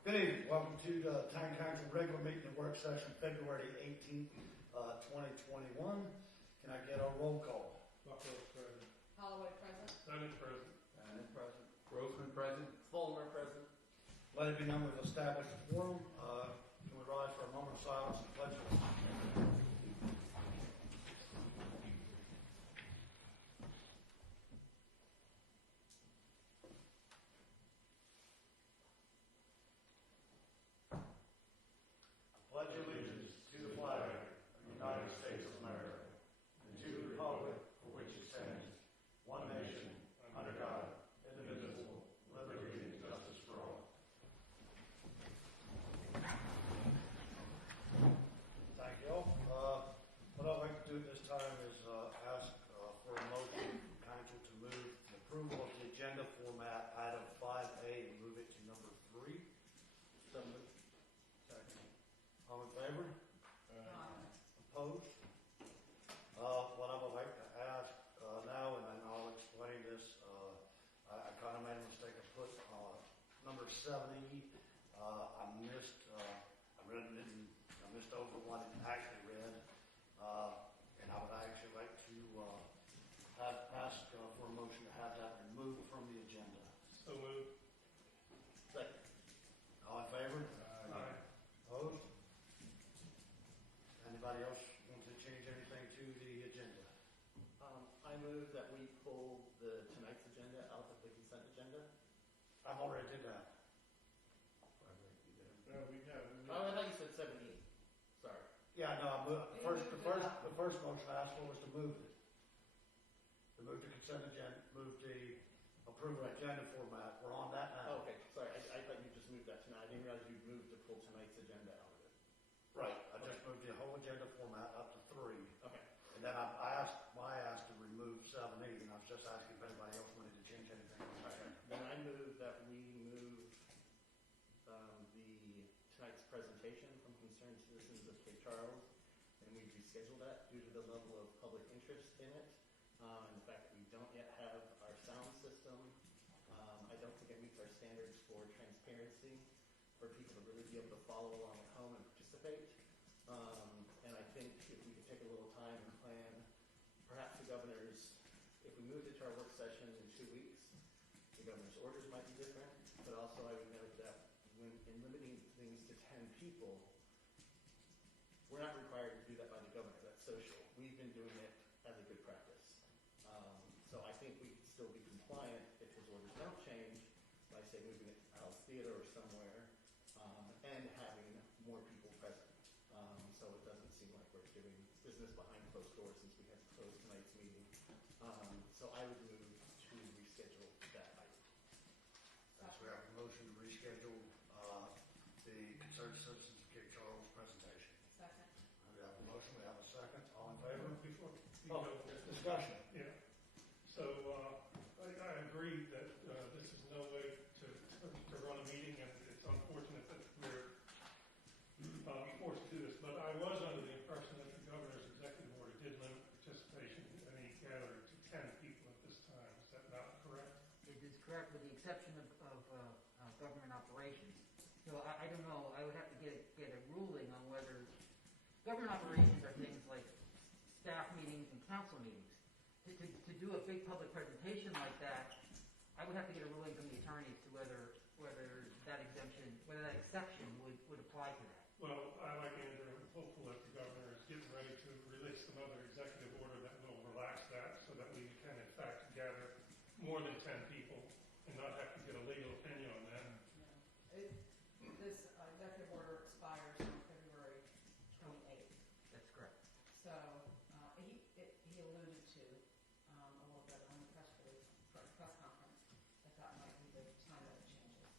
Good evening. Welcome to the Town Council regular meeting and work session, February 18th, 2021. Can I get a roll call? Buckles present. Holloway present. Dunn present. Bannon present. Grossman present. Fulmer present. Let it be known we've established a quorum. Can we rise for a moment of silence and pledge allegiance? Pledge allegiance to the flag of the United States of America and to the republic for which it stands, one nation, under God, indivisible, liberty and justice for all. Thank you all. What I'd like to do at this time is ask for a motion from council to move the approval of the agenda format item 5A and move it to number 3. So moved. Second. All in favor? Opposed? What I would like to ask now, and then I'll explain this, I kind of made a mistake. I put number 70. I missed over one and actually read, and I would actually like to ask for a motion to have that removed from the agenda. So moved. Second. All in favor? Aye. Opposed? Anybody else want to change anything to the agenda? I move that we pull tonight's agenda out of the consent agenda. I've already did that. No, we have. Oh, I thought you said 70. Sorry. Yeah, no, I moved, the first motion I asked for was to move it. To move the consent agenda, move the approval agenda format. We're on that now. Oh, okay. Sorry. I thought you just moved that tonight. I didn't realize you moved to pull tonight's agenda out of it. Right. I just moved the whole agenda format up to 3. Okay. And then I asked to remove 70, and I was just asking if anybody else wanted to change anything. Okay. Then I move that we move tonight's presentation from Concerned Citizens of Cape Charles, and we reschedule that due to the level of public interest in it. In fact, we don't yet have our sound system. I don't think it meets our standards for transparency, for people to really be able to follow along at home and participate. And I think if we could take a little time and plan, perhaps the governor's, if we moved it to our work session in 2 weeks, the governor's orders might be different, but also I would note that when in limiting things to 10 people, we're not required to do that by the governor. That's social. We've been doing it as a good practice. So I think we can still be compliant if his orders don't change by, say, moving it to Al's Theater or somewhere, and having more people present. So it doesn't seem like we're doing business behind closed doors since we had to close tonight's meeting. So I would move to reschedule that item. That's we have a motion to reschedule the Concerned Citizens of Cape Charles presentation. Second. We have a motion, we have a second. All in favor? Before you go, Discussion. yeah. So I agree that this is no way to run a meeting, and it's unfortunate that we're forced to do this. But I was under the impression that the governor's executive order did limit participation in any gathering to 10 people at this time. Is that not correct? It is correct, with the exception of government operations. So I don't know. I would have to get a ruling on whether government operations are things like staff meetings and council meetings. To do a big public presentation like that, I would have to get a ruling from the attorneys to whether that exception would apply to that. Well, I like Andrew. I'm hopeful that the governor is getting ready to release some other executive order that will relax that so that we can, in fact, gather more than 10 people and not have to get a legal opinion on that. This executive order expires on February 28th. That's correct. So he alluded to a little bit on the press conference that might be the time that it changes.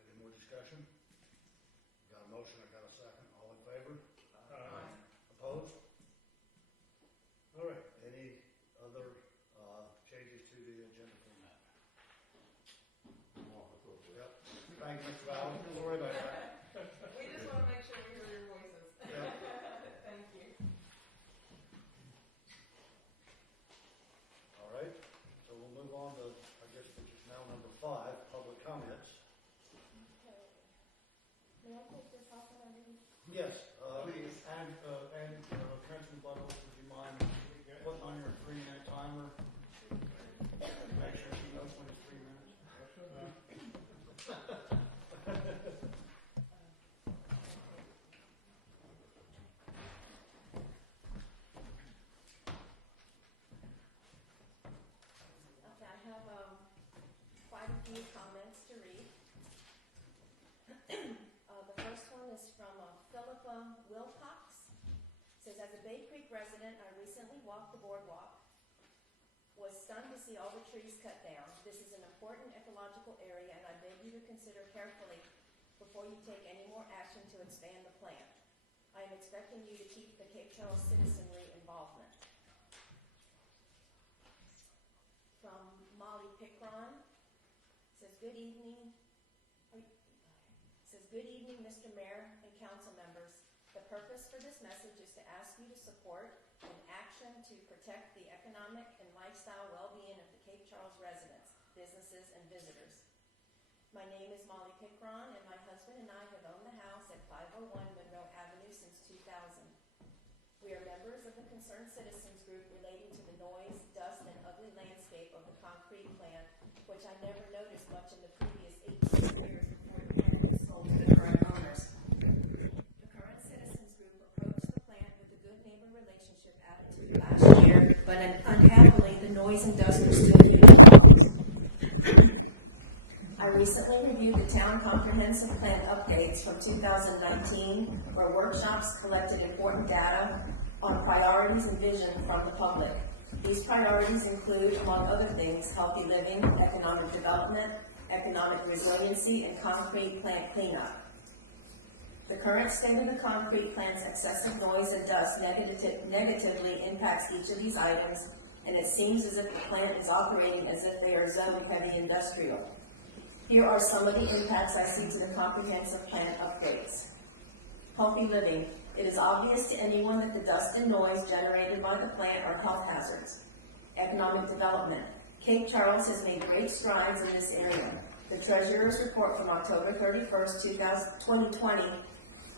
Any more discussion? Got a motion, I got a second. All in favor? Opposed? All right. Any other changes to the agenda format? Yep. Thank you, Mr. Val. Don't worry about that. We just want to make sure we hear your voices. Yep. Thank you. All right. So we'll move on to, I guess, which is now Yes, Please. and Councilman Butler, would you mind putting on your 3-minute timer? Make sure she knows when it's 3 minutes. Okay, I have quite a few comments to read. The first one is from Philippa Wilcox. It says, as a Bay Creek resident, I recently walked the boardwalk. Was stunned to see all the trees cut down. This is an important ecological area, and I beg you to consider carefully before you take any more action to expand the plant. I am expecting you to keep the Cape Charles citizenry involvement. From Molly Pickron, says, good evening, Mr. Mayor and council members. The purpose for this message is to ask you to support an action to protect the economic and lifestyle well-being of the Cape Charles residents, businesses, and visitors. My name is Molly Pickron, and my husband and I have owned the house at 501 Monroe Avenue since 2000. We are members of the Concerned Citizens Group relating to the noise, dust, and ugly landscape of the concrete plant, which I never noticed much in the previous 18 years before the plant was sold to the current owners. The current Citizens Group approached the plant with a good neighbor relationship attitude last year, but unhappily the noise and dust are still huge problems. I recently reviewed the town comprehensive plan updates from 2019, where workshops collected important data on priorities and vision from the public. These priorities include, among other things, healthy living, economic development, economic resiliency, and concrete plant cleanup. The current state of the concrete plant's excessive noise and dust negatively impacts each of these items, and it seems as if the plant is operating as if they are zoned heavy industrial. Here are some of the impacts I see to the comprehensive plan upgrades. Healthy living. It is obvious to anyone that the dust and noise generated by the plant are health hazards. Economic development. Cape Charles has made great strides in this area. The Treasurer's report from October 31st, 2020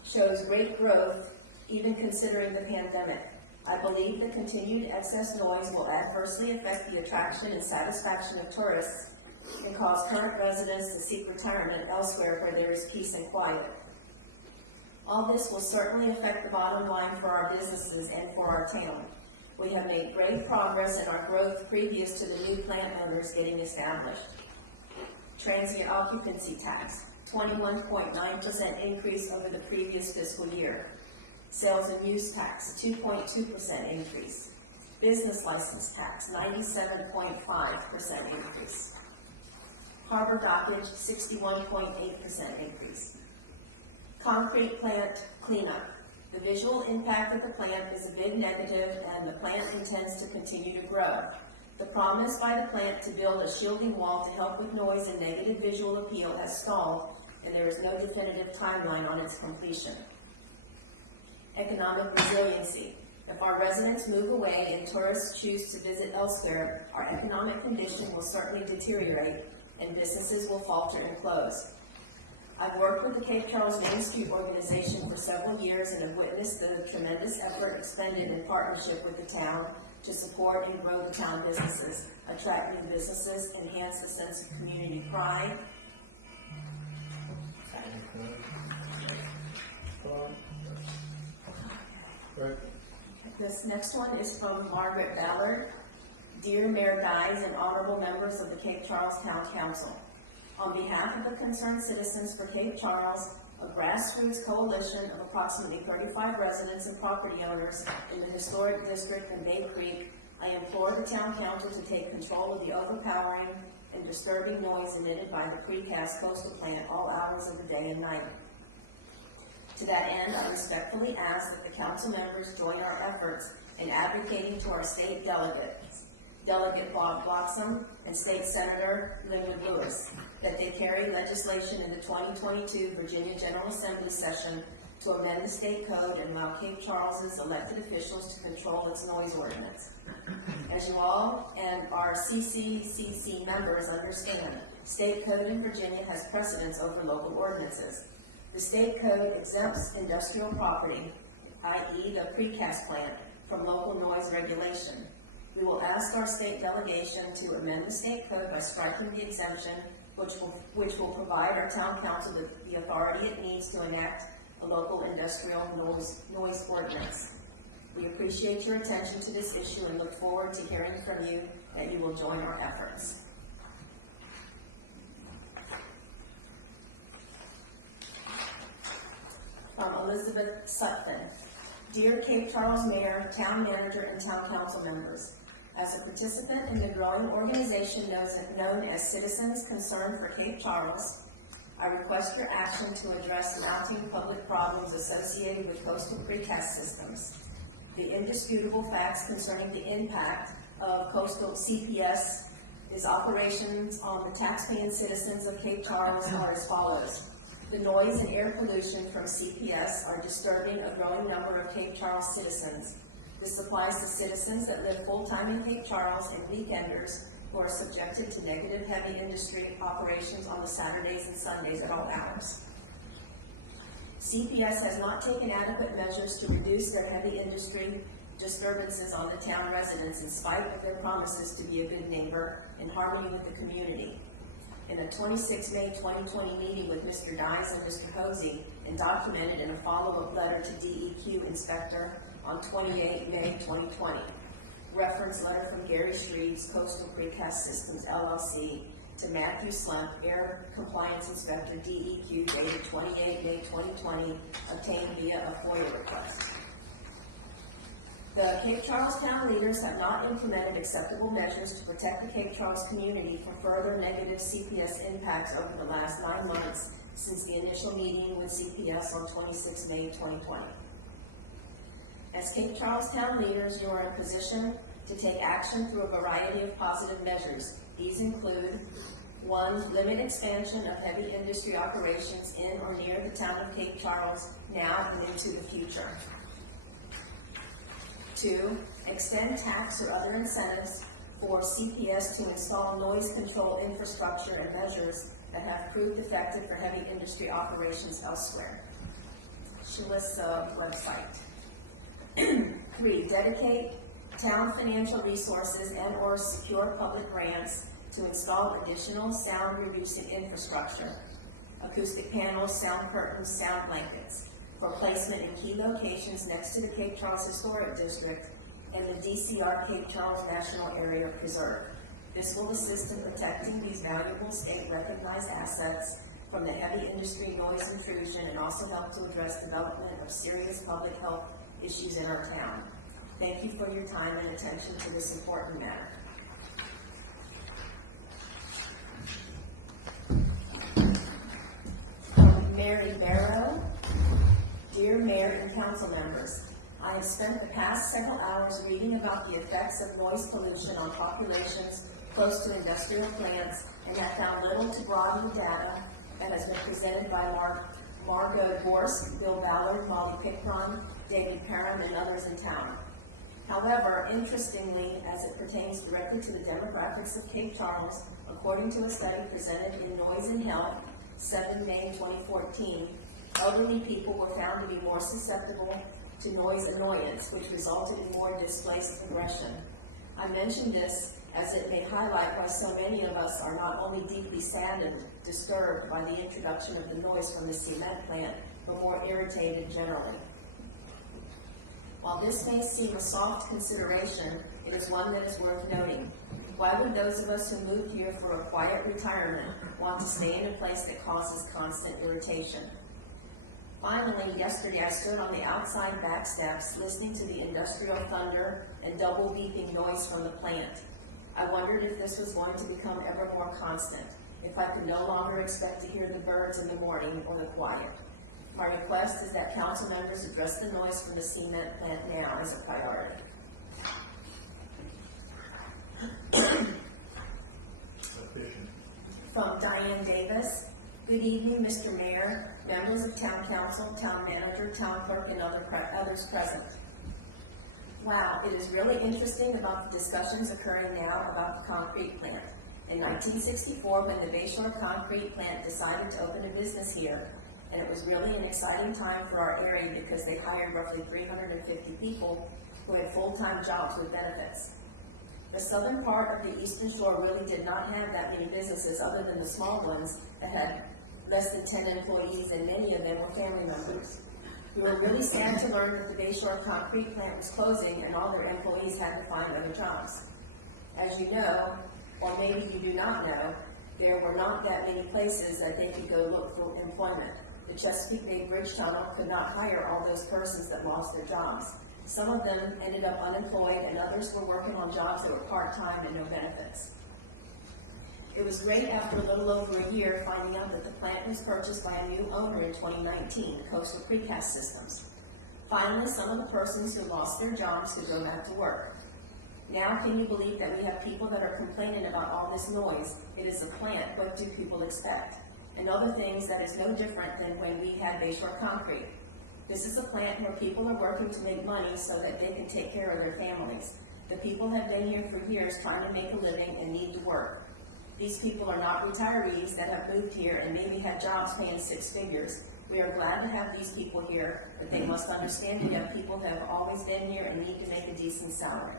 shows great growth, even considering the pandemic. I believe the continued excess noise will adversely affect the attraction and satisfaction of tourists and cause current residents to seek retirement elsewhere where there is peace and quiet. All this will certainly affect the bottom line for our businesses and for our town. We have made great progress in our growth previous to the new plant owners getting established. Transient occupancy tax, 21.9% increase over the previous fiscal year. Sales and use tax, 2.2% increase. Business license tax, 97.5% increase. Harbor dockage, 61.8% increase. Concrete plant cleanup. The visual impact of the plant is a big negative, and the plant intends to continue to grow. The promise by the plant to build a shielding wall to help with noise and negative visual appeal has stalled, and there is no definitive timeline on its completion. Economic resiliency. If our residents move away and tourists choose to visit elsewhere, our economic condition will certainly deteriorate, and businesses will falter and close. I've worked with the Cape Charles Main Street organization for several years and have witnessed the tremendous effort expended in partnership with the town to support and grow the town businesses, attract new businesses, enhance the sense of community pride. This next one is from Margaret Ballard. Dear Mayor Guys and honorable members of the Cape Charles Town Council, on behalf of the Concerned Citizens for Cape Charles, a grassroots coalition of approximately 35 residents and property owners in the historic district in Bay Creek, I implore the Town Council to take control of the overpowering and disturbing noise emitted by the precast coastal plant all hours of the day and night. To that end, I respectfully ask that the council members join our efforts in advocating to our state delegates, Delegate Bob Bloxham and State Senator Linwood Lewis, that they carry legislation in the 2022 Virginia General Assembly session to amend the state code and allow Cape Charles's elected officials to control its noise ordinance. As you all and our CCCC members understand, state code in Virginia has precedence over local ordinances. The state code exempts industrial property, i.e. the precast plant, from local noise regulation. We will ask our state delegation to amend the state code by striking the exemption, which will provide our town council with the authority it needs to enact a local industrial noise ordinance. We appreciate your attention to this issue and look forward to hearing from you that you will join our efforts. Elizabeth Sutphin. Dear Cape Charles Mayor, Town Manager, and Town Council members, as a participant in the growing organization known as Citizens Concerned for Cape Charles, I request your action to address mounting public problems associated with coastal precast systems. The indisputable facts concerning the impact of coastal CPS is operations on the taxpaying citizens of Cape Charles are as follows. The noise and air pollution from CPS are disturbing a growing number of Cape Charles citizens. This applies to citizens that live full-time in Cape Charles and weekenders who are subjected to negative heavy industry operations on the Saturdays and Sundays at all hours. CPS has not taken adequate measures to reduce their heavy industry disturbances on the town residents in spite of their promises to be a good neighbor in harmony with the community. In a 26 May 2020 meeting with Mr. Dies and Mr. Hosey and documented in a follow-up letter to DEQ inspector on 28 May 2020. Reference letter from Gary Streets, Coastal Precast Systems LLC to Matthew Slump, Air Compliance Inspector DEQ dated 28 May 2020, obtained via a FOIA request. The Cape Charles town leaders have not implemented acceptable measures to protect the Cape Charles community from further negative CPS impacts over the last 9 months since the initial meeting with CPS on 26 May 2020. As Cape Charles town leaders, you are in a position to take action through a variety of positive measures. These include 1. Limit expansion of heavy industry operations in or near the town of Cape Charles now and into the future. 2. Extend tax or other incentives for CPS to install noise control infrastructure and measures that have proved effective for heavy industry operations elsewhere. SHLIST website. 3. Dedicate town financial resources and or secure public grants to install additional sound reducing infrastructure, acoustic panels, sound curtains, sound blankets, for placement in key locations next to the Cape Charles Historic District and the DCR Cape Charles National Area Preserve. This will assist in protecting these valuable state-recognized assets from the heavy industry noise intrusion and also help to address development of serious public health issues in our town. Thank you for your time and attention to this important matter. Mary Barrow. Dear Mayor and Council members, I have spent the past several hours reading about the effects of noise pollution on populations close to industrial plants and have found little to broaden the data that has been presented by Margot Gorsk, Bill Ballard, Molly Pickron, David Parham, and others in town. However, interestingly, as it pertains directly to the demographics of Cape Charles, according to a study presented in Noise and Health, 7 May 2014, elderly people were found to be more susceptible to noise annoyance, which resulted in more displaced aggression. I mention this as it may highlight why so many of us are not only deeply saddened, disturbed by the introduction of the noise from the cement plant, but more irritated generally. While this may seem a soft consideration, it is one that is worth noting. Why would those of us who moved here for a quiet retirement want to stay in a place that causes constant irritation? Finally, yesterday I stood on the outside back steps listening to the industrial thunder and double beeping noise from the plant. I wondered if this was going to become ever more constant, if I could no longer expect to hear the birds in the morning or the quiet. My request is that council members address the noise from the cement plant now as a priority. From Diane Davis. Good evening, Mr. Mayor, members of Town Council, Town Manager, Town Clerk, and others present. Wow, it is really interesting about the discussions occurring now about the concrete plant. In 1964, when the Bayshore Concrete Plant decided to open a business here, and it was really an exciting time for our area because they hired roughly 350 people who had full-time jobs with benefits. The southern part of the Eastern Shore really did not have that many businesses other than the small ones that had less than 10 employees, and many of them were family members. We were really sad to learn that the Bayshore concrete plant was closing and all their employees had to find other jobs. As you know, or maybe you do not know, there were not that many places that they could go look for employment. The Chesapeake Bay Bridge Tunnel could not hire all those persons that lost their jobs. Some of them ended up unemployed and others were working on jobs that were part-time and no benefits. It was great after a little over a year finding out that the plant was purchased by a new owner in 2019, Coastal Precast Systems. Finally, some of the persons who lost their jobs could go back to work. Now, can you believe that we have people that are complaining about all this noise? It is a plant, what do people expect? And other things that is no different than when we had Bayshore Concrete. This is a plant where people are working to make money so that they can take care of their families. The people have been here for years trying to make a living and need to work. These people are not retirees that have moved here and maybe had jobs paying 6 figures. We are glad to have these people here, but they must understand we have people that have always been here and need to make a decent salary.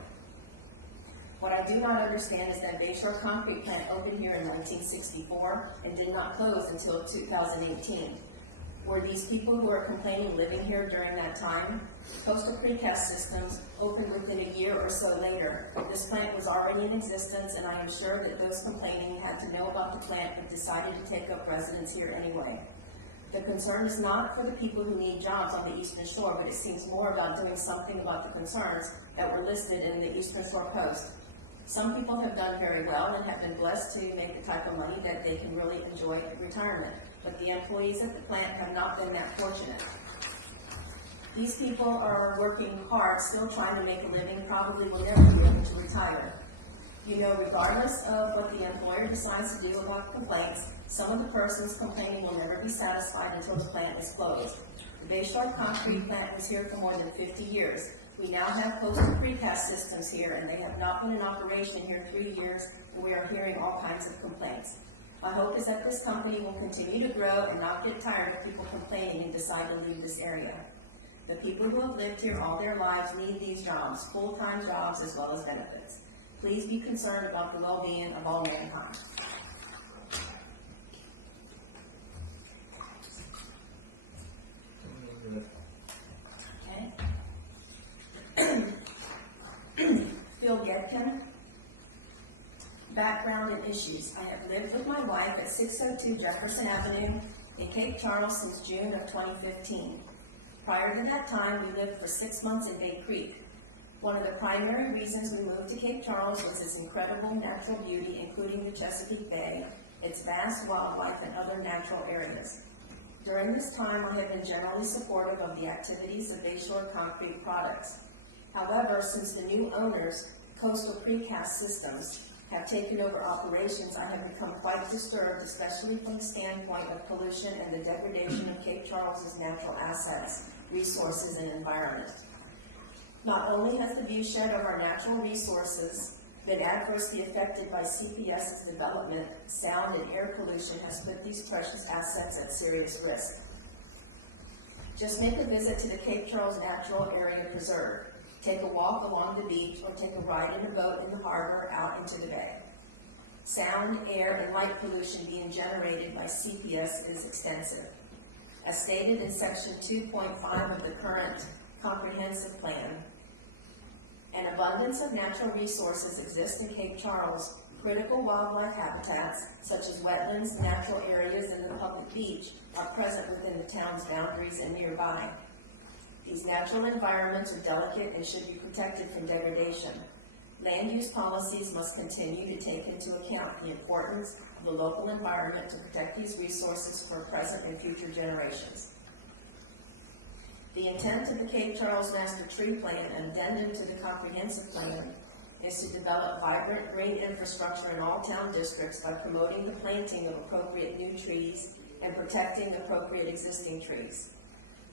What I do not understand is that Bayshore Concrete Plant opened here in 1964 and did not close until 2018. Were these people who are complaining living here during that time? Coastal Precast Systems opened within a year or so later. This plant was already in existence, and I am sure that those complaining had to know about the plant but decided to take up residence here anyway. The concern is not for the people who need jobs on the Eastern Shore, but it seems more about doing something about the concerns that were listed in the Eastern Shore Post. Some people have done very well and have been blessed to make the type of money that they can really enjoy at retirement, but the employees at the plant have not been that fortunate. These people are working hard, still trying to make a living, probably will never be able to retire. You know, regardless of what the employer decides to do about complaints, some of the persons complaining will never be satisfied until the plant is closed. The Bayshore Concrete Plant was here for more than 50 years. We now have Coastal Precast Systems here, and they have not been in operation here 3 years, and we are hearing all kinds of complaints. My hope is that this company will continue to grow and not get tired of people complaining and decide to leave this area. The people who have lived here all their lives need these jobs, full-time jobs as well as benefits. Please be concerned about the well-being of all mankind. Okay. Phil Gedkin. Background and issues. I have lived with my wife at 602 Jefferson Avenue in Cape Charles since June of 2015. Prior to that time, we lived for 6 months in Bay Creek. One of the primary reasons we moved to Cape Charles was its incredible natural beauty, including the Chesapeake Bay, its vast wildlife, and other natural areas. During this time, I have been generally supportive of the activities of Bayshore Concrete Products. However, since the new owners, Coastal Precast Systems, have taken over operations, I have become quite disturbed, especially from the standpoint of pollution and the degradation of Cape Charles's natural assets, resources, and environment. Not only has the viewshed of our natural resources been adversely affected by CPS's development, sound and air pollution has put these precious assets at serious risk. Just make a visit to the Cape Charles Natural Area Preserve. Take a walk along the beach or take a ride in a boat in the harbor out into the bay. Sound, air, and light pollution being generated by CPS is extensive. As stated in Section 2.5 of the current comprehensive plan, an abundance of natural resources exist in Cape Charles. Critical wildlife habitats, such as wetlands, natural areas, and the public beach, are present within the town's boundaries and nearby. These natural environments are delicate and should be protected from degradation. Land use policies must continue to take into account the importance of the local environment to protect these resources for present and future generations. The intent of the Cape Charles Master Tree Plan and addendum to the comprehensive plan is to develop vibrant green infrastructure in all town districts by promoting the planting of appropriate new trees and protecting appropriate existing trees.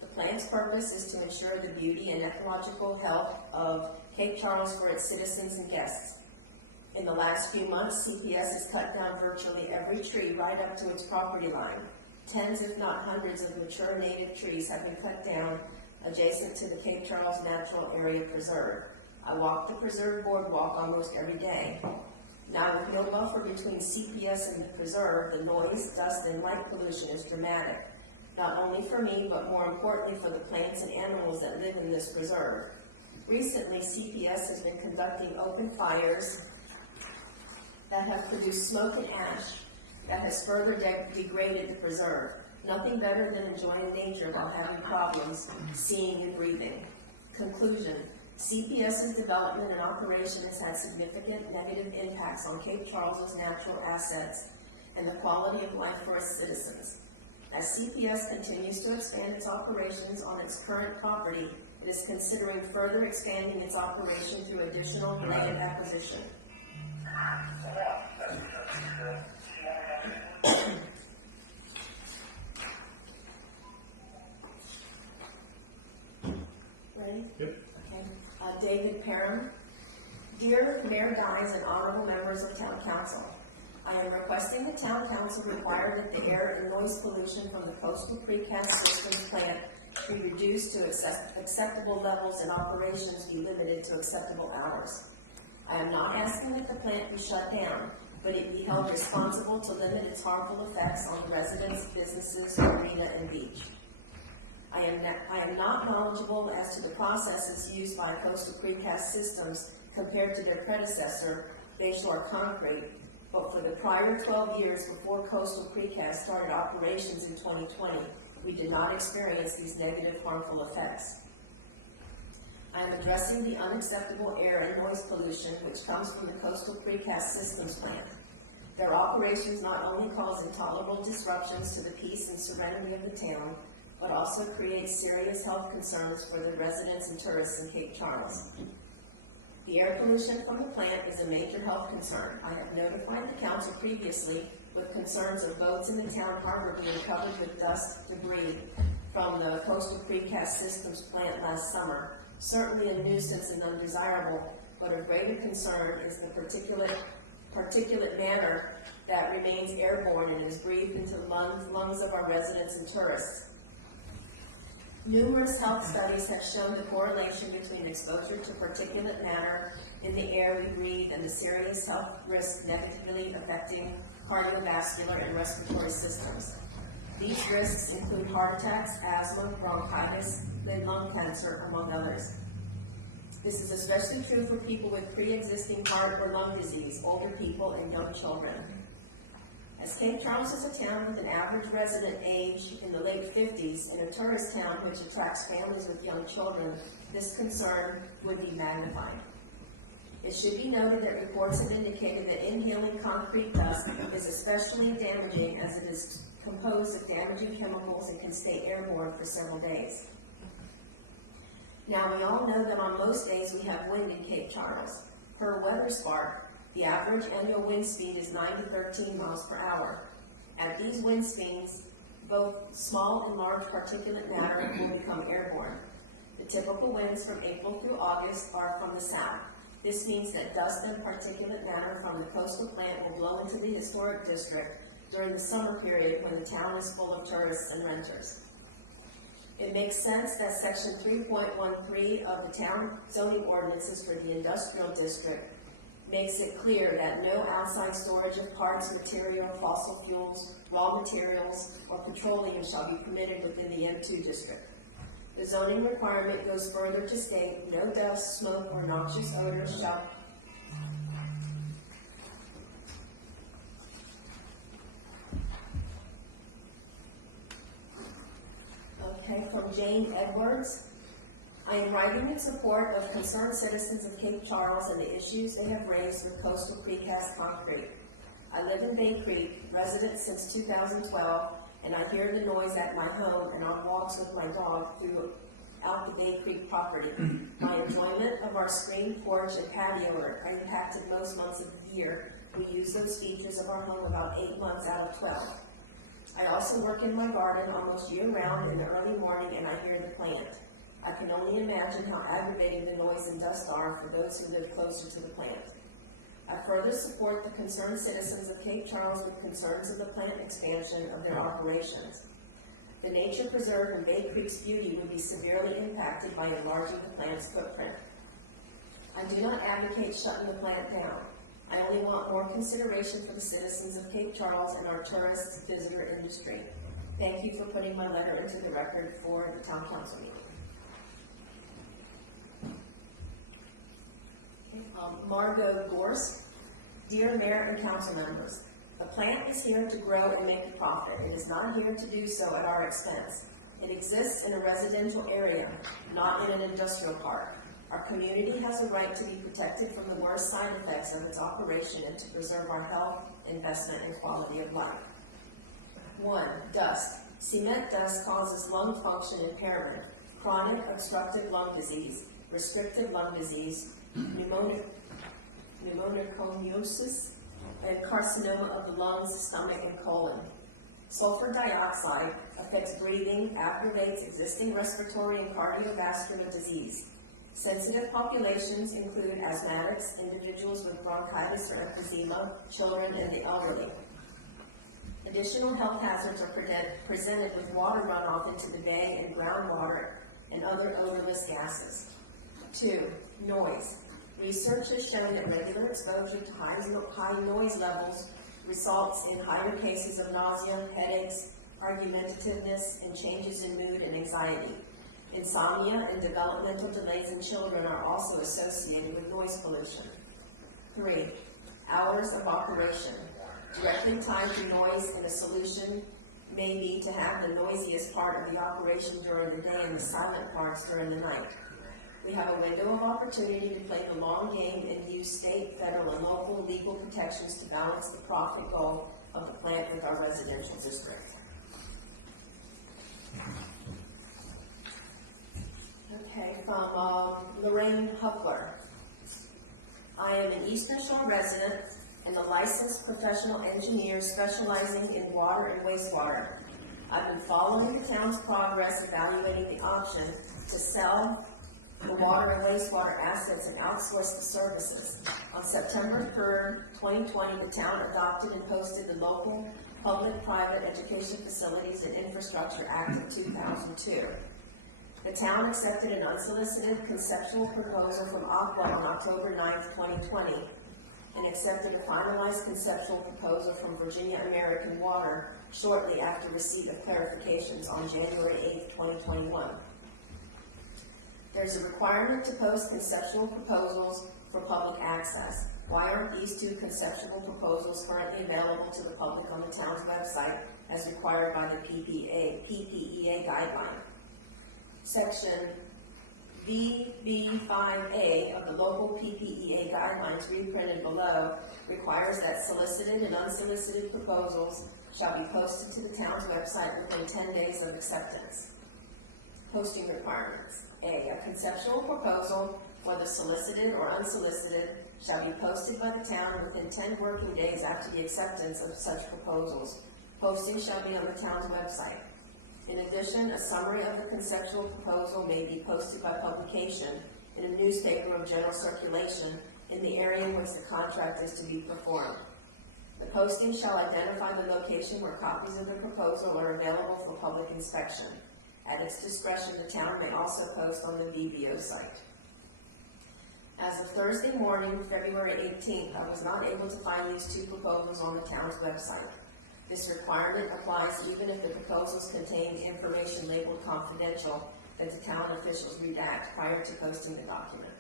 The plan's purpose is to ensure the beauty and ecological health of Cape Charles for its citizens and guests. In the last few months, CPS has cut down virtually every tree right up to its property line. Tens, if not hundreds, of mature native trees have been cut down adjacent to the Cape Charles Natural Area Preserve. I walk the preserve boardwalk almost every day. Now, with no buffer between CPS and the preserve, the noise, dust, and light pollution is dramatic, not only for me, but more importantly for the plants and animals that live in this preserve. Recently, CPS has been conducting open fires that have produced smoke and ash that has further degraded the preserve. Nothing better than enjoying nature while having problems seeing and breathing. Conclusion: CPS's development and operation has had significant negative impacts on Cape Charles's natural assets and the quality of life for its citizens. As CPS continues to expand its operations on its current property, it is considering further expanding its operation through additional land acquisition. Ready? Yep. Okay. David Parham. Dear Mayor Guys and honorable members of Town Council, I am requesting the Town Council require that the air and noise pollution from the Coastal Precast Systems plant be reduced to acceptable levels and operations be limited to acceptable hours. I am not asking that the plant be shut down, but it be held responsible to limit its harmful effects on residents, businesses, marina, and beach. I am not knowledgeable as to the processes used by Coastal Precast Systems compared to their predecessor, Bayshore Concrete, but for the prior 12 years before Coastal Precast started operations in 2020, we did not experience these negative, harmful effects. I am addressing the unacceptable air and noise pollution which comes from the Coastal Precast Systems plant. Their operations not only cause intolerable disruptions to the peace and serenity of the town, but also create serious health concerns for the residents and tourists in Cape Charles. The air pollution from the plant is a major health concern. I have notified the council previously with concerns of boats in the town harbor being covered with dust debris from the Coastal Precast Systems plant last summer. Certainly a nuisance and undesirable, but of greater concern is the particulate matter that remains airborne and is breathed into the lungs of our residents and tourists. Numerous health studies have shown the correlation between exposure to particulate matter in the air we breathe and the serious health risks negatively affecting cardiovascular and respiratory systems. These risks include heart attacks, asthma, bronchitis, and lung cancer, among others. This is especially true for people with pre-existing heart or lung disease, older people, and young children. As Cape Charles is a town with an average resident age in the late 50s and a tourist town which attracts families with young children, this concern would be magnified. It should be noted that reports have indicated that inhaling concrete dust is especially damaging as it is composed of damaging chemicals and can stay airborne for several days. Now, we all know that on most days we have wind in Cape Charles. Per WeatherSpark, the average annual wind speed is 9 to 13 miles per hour. At these wind speeds, both small and large particulate matter will become airborne. The typical winds from April through August are from the south. This means that dust and particulate matter from the coastal plant will blow into the historic district during the summer period when the town is full of tourists and renters. It makes sense that Section 3.13 of the town zoning ordinances for the industrial district makes it clear that no outside storage of parts, material, fossil fuels, raw materials, or petroleum shall be permitted within the M2 district. The zoning requirement goes further to state no dust, smoke, or noxious odors shall from Jane Edwards. I am writing in support of concerned citizens of Cape Charles and the issues they have raised with Coastal Precast Concrete. I live in Bay Creek, resident since 2012, and I hear the noise at my home and on walks with my dog throughout the Bay Creek property. My enjoyment of our screen porch and patio are impacted most months of the year. We use those features of our home about 8 months out of 12. I also work in my garden almost year-round in the early morning, and I hear the plant. I can only imagine how aggravating the noise and dust are for those who live closer to the plant. I further support the concerned citizens of Cape Charles with concerns of the plant expansion of their operations. The nature preserve and Bay Creek's beauty would be severely impacted by enlarging the plant's footprint. I do not advocate shutting the plant down. I only want more consideration for the citizens of Cape Charles and our tourist visitor industry. Thank you for putting my letter into the record for the town council meeting. Margot Gorse. Dear Mayor and council members, the plant is here to grow and make a profit. It is not here to do so at our expense. It exists in a residential area, not in an industrial park. Our community has a right to be protected from the worst side effects of its operation and to preserve our health, investment, and quality of life. 1. Dust. Cement dust causes lung function impairment, chronic obstructive lung disease, restrictive lung disease, pneumoconiosis, and carcinoma of the lungs, stomach, and colon. Sulfur dioxide affects breathing, aggravates existing respiratory and cardiovascular disease. Sensitive populations include asthmatics, individuals with bronchitis or emphysema, children, and the elderly. Additional health hazards are presented with water runoff into the bay and groundwater and other odorless gases. 2. Noise. Research has shown that regular exposure to high noise levels results in higher cases of nausea, headaches, argumentativeness, and changes in mood and anxiety. Insomnia and developmental delays in children are also associated with noise pollution. 3. Hours of operation. Directly tied to noise in a solution may be to have the noisiest part of the operation during the day and the silent parts during the night. We have a window of opportunity to play the long game and use state, federal, and local legal protections to balance the profit goal of the plant with our residential district. Okay, from Lorraine Huckler. I am an Eastern Shore resident and a licensed professional engineer specializing in water and wastewater. I've been following the town's progress evaluating the option to sell the water and wastewater assets and outsource the services. On September 3rd, 2020, the town adopted and posted the local Public-Private Education Facilities and Infrastructure Act of 2002. The town accepted an unsolicited conceptual proposal from Aqua on October 9th, 2020, and accepted a finalized conceptual proposal from Virginia American Water shortly after receipt of clarifications on January 8th, 2021. There's a requirement to post conceptual proposals for public access. Why aren't these two conceptual proposals currently available to the public on the town's website as required by the PPEA guideline? Section VB5A of the local PPEA guidelines reprinted below requires that solicited and unsolicited proposals shall be posted to the town's website within 10 days of acceptance. Posting requirements. A conceptual proposal, whether solicited or unsolicited, shall be posted by the town within 10 working days after the acceptance of such proposals. Posting shall be on the town's website. In addition, a summary of the conceptual proposal may be posted by publication in a newspaper of general circulation in the area in which the contract is to be performed. The posting shall identify the location where copies of the proposal are available for public inspection. At its discretion, the town may also post on the VBO site. As of Thursday morning, February 18th, I was not able to find these two proposals on the town's website. This requirement applies even if the proposals contain information labeled confidential that the town officials redact prior to posting the document.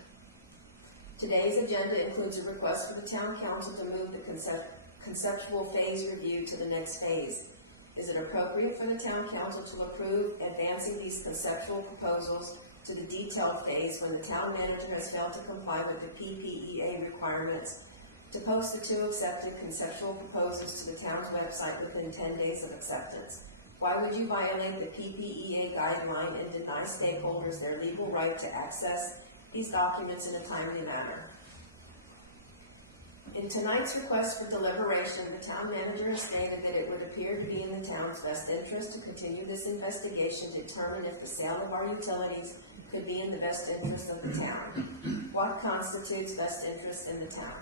Today's agenda includes a request for the town council to move the conceptual phase review to the next phase. Is it appropriate for the town council to approve advancing these conceptual proposals to the detailed phase when the town manager has failed to comply with the PPEA requirements to post the two accepted conceptual proposals to the town's website within 10 days of acceptance? Why would you violate the PPEA guideline and deny stakeholders their legal right to access these documents in a timely manner? In tonight's request for deliberation, the town manager stated that it would appear to be in the town's best interest to continue this investigation to determine if the sale of our utilities could be in the best interest of the town. What constitutes best interest in the town?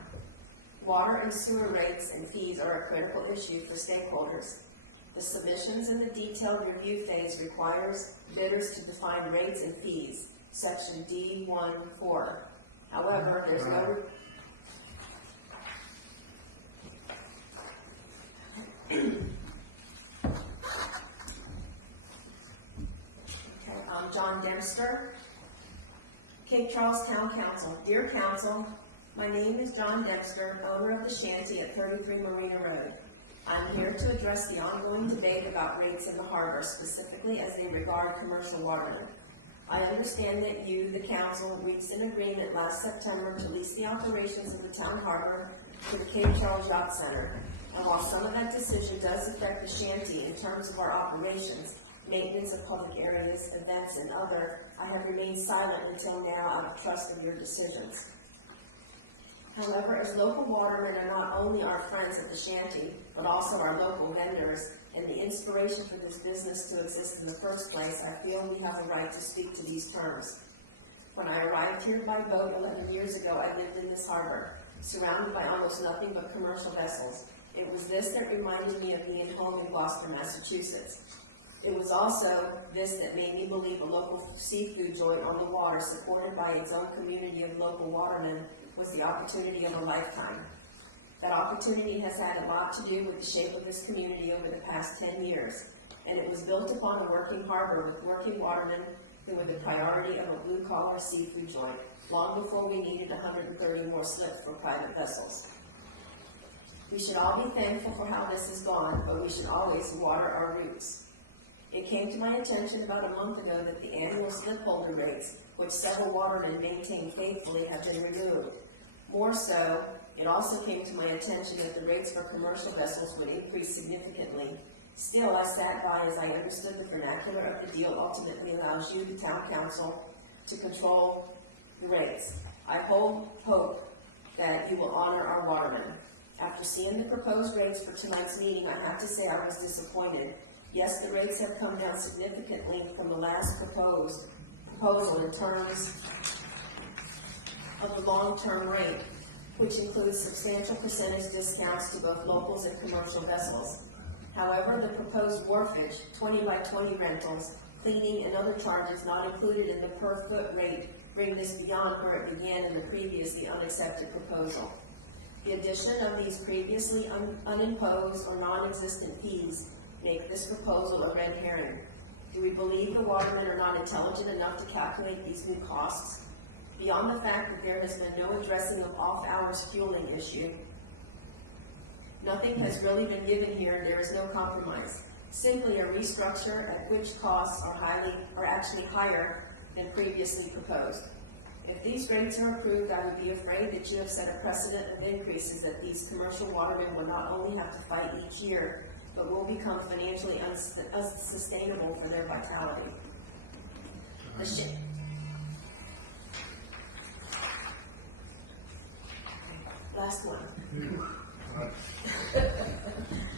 Water and sewer rates and fees are a critical issue for stakeholders. The submissions in the detailed review phase requires bidders to define rates and fees, section D1-4. However, there's no John Dempster, Cape Charles Town Council. Dear Council, my name is John Dempster, owner of the shanty at 33 Marina Road. I'm here to address the ongoing debate about rates in the harbor, specifically as they regard commercial watermen. I understand that you, the council, reached an agreement last September to lease the operations of the town harbor to the Cape Charles Yacht Center. And while some of that decision does affect the shanty in terms of our operations, maintenance of public areas, events, and other, I have remained silent until now out of trust of your decisions. However, as local watermen are not only our friends at the shanty, but also our local vendors, and the inspiration for this business to exist in the first place, I feel we have a right to speak to these terms. When I arrived here by boat 11 years ago, I lived in this harbor, surrounded by almost nothing but commercial vessels. It was this that reminded me of being home in Gloucester, Massachusetts. It was also this that made me believe a local seafood joint on the water, supported by its own community of local watermen, was the opportunity of a lifetime. That opportunity has had a lot to do with the shape of this community over the past 10 years, and it was built upon a working harbor with working watermen who were the priority of a blue-collar seafood joint, long before we needed 130 more slips for private vessels. We should all be thankful for how this has gone, but we should always water our roots. It came to my attention about a month ago that the annual slip holder rates, which several watermen maintain faithfully, have been removed. More so, it also came to my attention that the rates for commercial vessels would increase significantly. Still, I sat by as I understood the vernacular of the deal ultimately allows you, the town council, to control the rates. I hope that you will honor our watermen. After seeing the proposed rates for tonight's meeting, I have to say I was disappointed. Yes, the rates have come down significantly from the last proposal in terms of the long-term rate, which includes substantial percentage discounts to both locals and commercial vessels. However, the proposed wharfage, 20 by 20 rentals, cleaning, and other charges not included in the per-foot rate bring this beyond where it began in the previously unaccepted proposal. The addition of these previously unimposed or non-existent fees make this proposal a red herring. Do we believe the watermen are not intelligent enough to calculate these new costs? Beyond the fact that there has been no addressing of off-hours fueling issue, nothing has really been given here, and there is no compromise. Simply a restructure at which costs are actually higher than previously proposed. If these rates are approved, I would be afraid that you have set a precedent of increases that these commercial watermen will not only have to fight each year, but will become financially unsustainable for their vitality. Last one.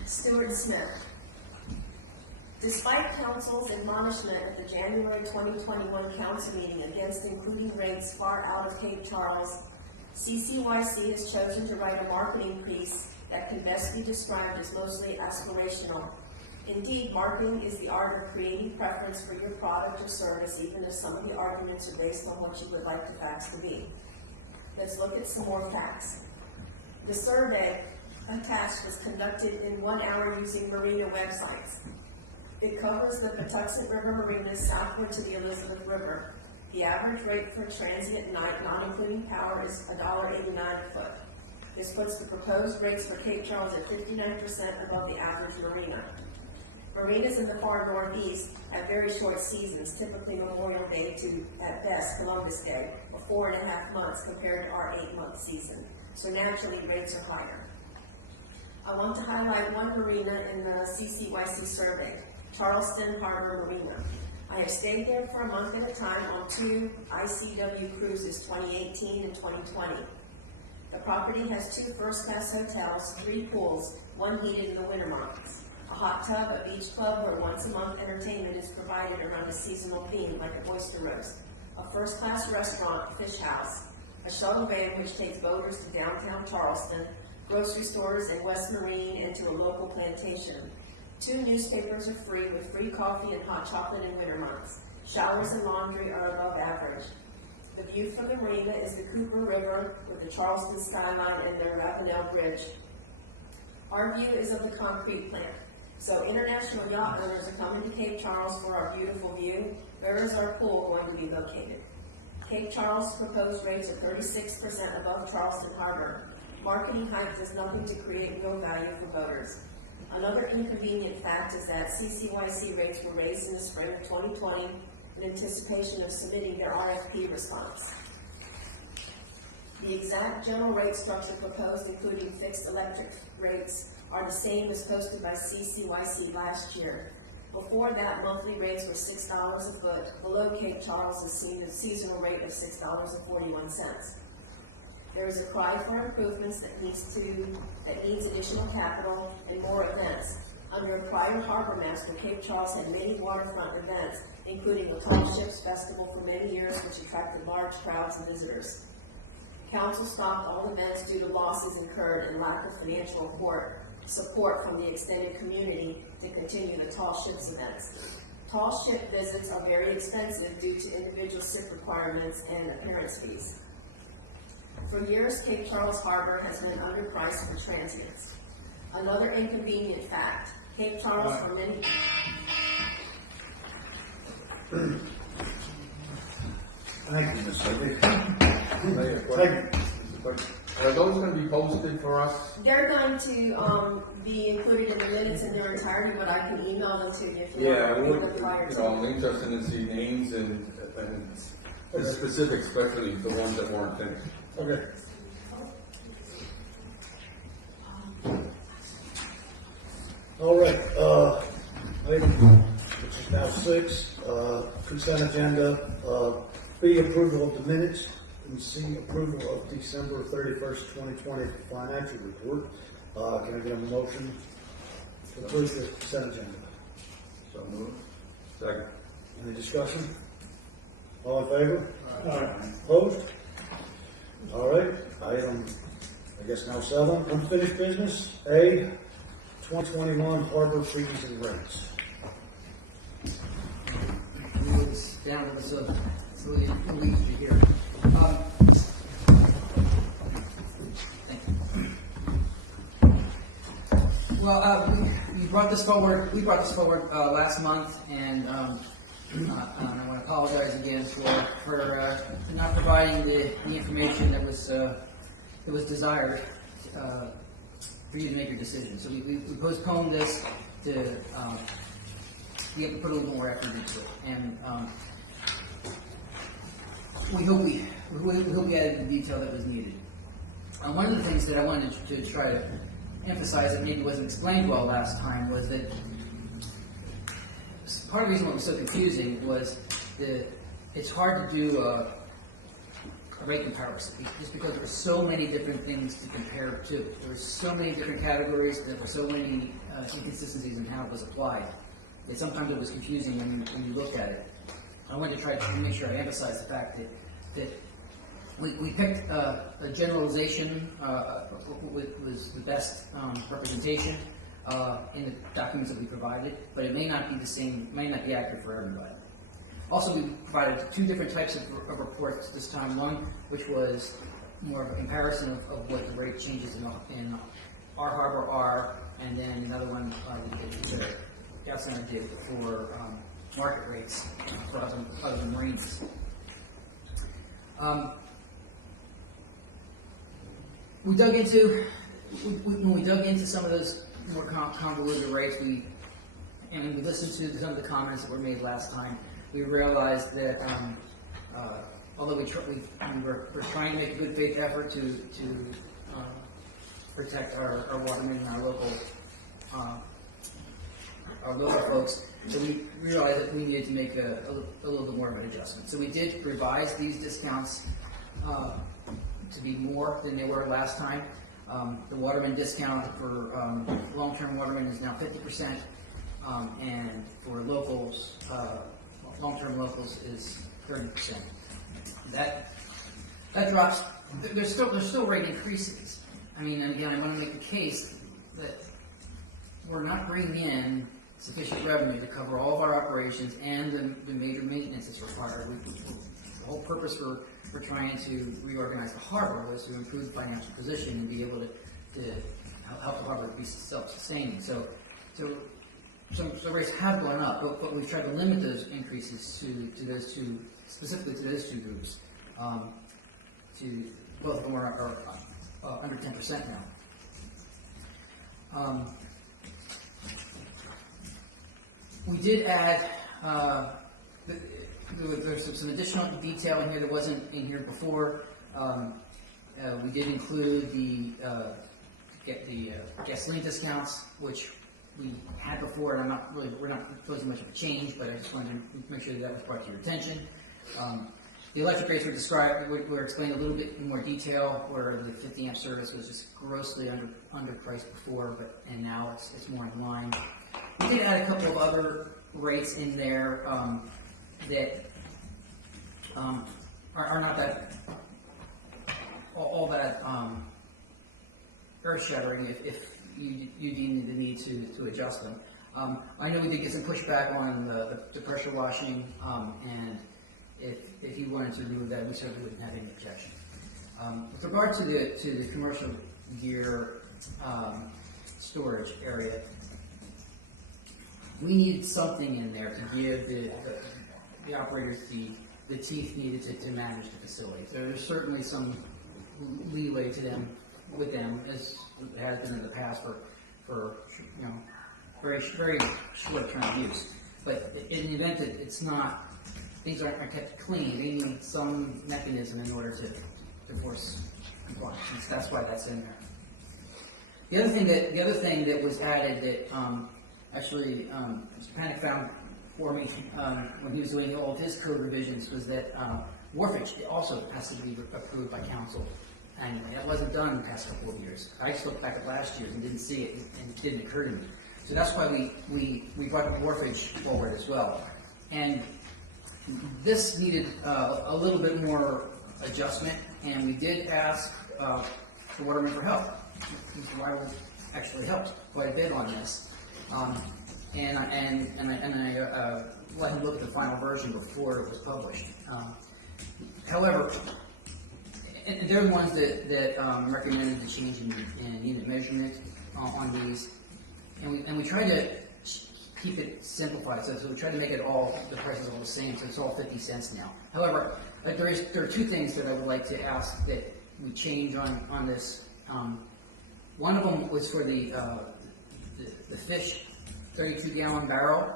Stuart Smith. Despite Council's admonishment at the January 2021 Council meeting against including rates far out of Cape Charles, CCYC has chosen to write a marketing piece that can best be described as mostly aspirational. Indeed, marketing is the art of creating preference for your product or service, even if some of the arguments are based on what you would like the facts to be. Let's look at some more facts. The survey attached was conducted in 1 hour using marina websites. It covers the Patuxent River marinas southward to the Elizabeth River. The average rate for transient night, not including power, is $1.89 a foot. This puts the proposed rates for Cape Charles at 59% above the average marina. Marinas in the far northeast have very short seasons, typically Memorial Day to, at best, Columbus Day, or 4.5 months compared to our 8-month season. So naturally, rates are higher. I want to highlight one marina in the CCYC survey, Charleston Harbor Marina. I have stayed there for a month at a time on 2 ICW cruises, 2018 and 2020. The property has 2 first-class hotels, 3 pools, 1 heated in the winter months, a hot tub, a beach club where once-a-month entertainment is provided around a seasonal theme like an oyster roast, a first-class restaurant, fish house, a shuttle van which takes boaters to downtown Charleston, grocery stores in West Marine, and to a local plantation. 2 newspapers are free with free coffee and hot chocolate in winter months. Showers and laundry are above average. The view from the marina is the Cooper River with the Charleston skyline and the Ravenel Bridge. Our view is of the concrete plant. So international yacht owners are coming to Cape Charles for our beautiful view. Where is our pool going to be located? Cape Charles' proposed rates are 36% above Charleston Harbor. Marketing hype does nothing to create real value for voters. Another inconvenient fact is that CCYC rates were raised in the spring of 2020 in anticipation of submitting their RFP response. The exact general rate structure proposed, including fixed electric rates, are the same as posted by CCYC last year. Before that, monthly rates were $6 a foot. Below Cape Charles is seen a seasonal rate of $6.41. There is a cry for improvements that needs additional capital and more events. Under a prior harbor master, Cape Charles had many waterfront events, including the Tall Ships Festival for many years, which attracted large crowds of visitors. Council stopped all events due to losses incurred and lack of financial support from the extended community to continue the Tall Ships events. Tall ship visits are very expensive due to individual ship requirements and appearance fees. For years, Cape Charles Harbor has been underpriced for transients. Another inconvenient fact, Cape Charles for many... Thank you, Ms. Sully. Thank you. Are those going to be posted for us? They're going to be included in the minutes in their entirety, but I can email them to you if you Yeah, I want would, them prior to. I'm interested in see names and the specifics, especially the ones that weren't finished. Okay. All right, item, which is now 6, consent agenda, B, approval of the minutes, and C, approval of December 31st, 2020 financial report. Can I get a motion to approve the consent agenda? So moved. Second. Any discussion? All in favor? Opposed? All right, item, I guess now 7, unfinished business. A, 2021 harbor fees and rents. It's down to the so the leads you here. Thank you. Well, we brought this forward. We brought this forward last month, and I want to apologize again for not providing the information that was desired for you to make your decision. So we postponed this to be able to put a little more effort into it, and we hope we added the detail that was needed. One of the things that I wanted to try to emphasize that maybe wasn't explained well last time was that part of the reason why it was so confusing was that it's hard to do a rate comparison, just because there were so many different things to compare to. There were so many different categories, there were so many inconsistencies in how it was applied, that sometimes it was confusing when you looked at it. I wanted to try to make sure I emphasize the fact that we picked a generalization was the best representation in the documents that we provided, but it may not be the same, may not be accurate for everybody. Also, we provided 2 different types of reports this time. One, which was more of a comparison of what the rate changes in our harbor are, and then another one that Gal Center did for market rates for other marines. When we dug into some of those more convoluted rates, we listened to some of the comments that were made last time. We realized that although we're trying to make a good faith effort to protect our watermen and our local folks, so we realized that we needed to make a little bit more of an adjustment. So we did revise these discounts to be more than they were last time. The waterman discount for long-term watermen is now 50%, and for locals, long-term locals is 30%. That drops. There's still rate increases, I mean, and again, I want to make the case that we're not bringing in sufficient revenue to cover all of our operations and the major maintenance that's required. The whole purpose for trying to reorganize the harbor was to improve the financial position and be able to help the harbor be self-sustaining. So rates have gone up, but we've tried to limit those increases to those two, specifically to those two groups. Both of them are under 10% now. We did add, there's some additional detail in here that wasn't in here before. We did include the gasoline discounts, which we had before, and we're not proposing much of a change, but I just wanted to make sure that was brought to your attention. The electric rates were explained a little bit in more detail, where the 50 amp service was just grossly underpriced before, and now it's more in line. We did add a couple of other rates in there that are not that all that earth-shattering if you deem the need to adjust them. I know we did get some pushback on the pressure washing, and if you wanted to remove that, we certainly wouldn't have any objection. With regard to the commercial gear storage area, we needed something in there to give the operators the teeth needed to manage the facility. There's certainly some leeway to them with them, as it has been in the past for very short-term use. But in the event that things aren't kept clean, they need some mechanism in order to force compliance. That's why that's in there. The other thing that was added that actually Mr. Panic found for me when he was doing all of his code revisions was that wharfage also has to be approved by council annually. That wasn't done in the past couple of years. I just looked back at last year and didn't see it, and it didn't occur to me. So that's why we brought the wharfage forward as well. And this needed a little bit more adjustment, and we did ask for Waterman for help. Mr. Weibel actually helped quite a bit on this. And I let him look at the final version before it was published. However, and they're the ones that recommended the change in unit measurement on these, and we tried to keep it simplified. So we tried to make it all, the prices all the same, so it's all 50 cents now. However, there are two things that I would like to ask that we change on this. One of them was for the fish 32-gallon barrel.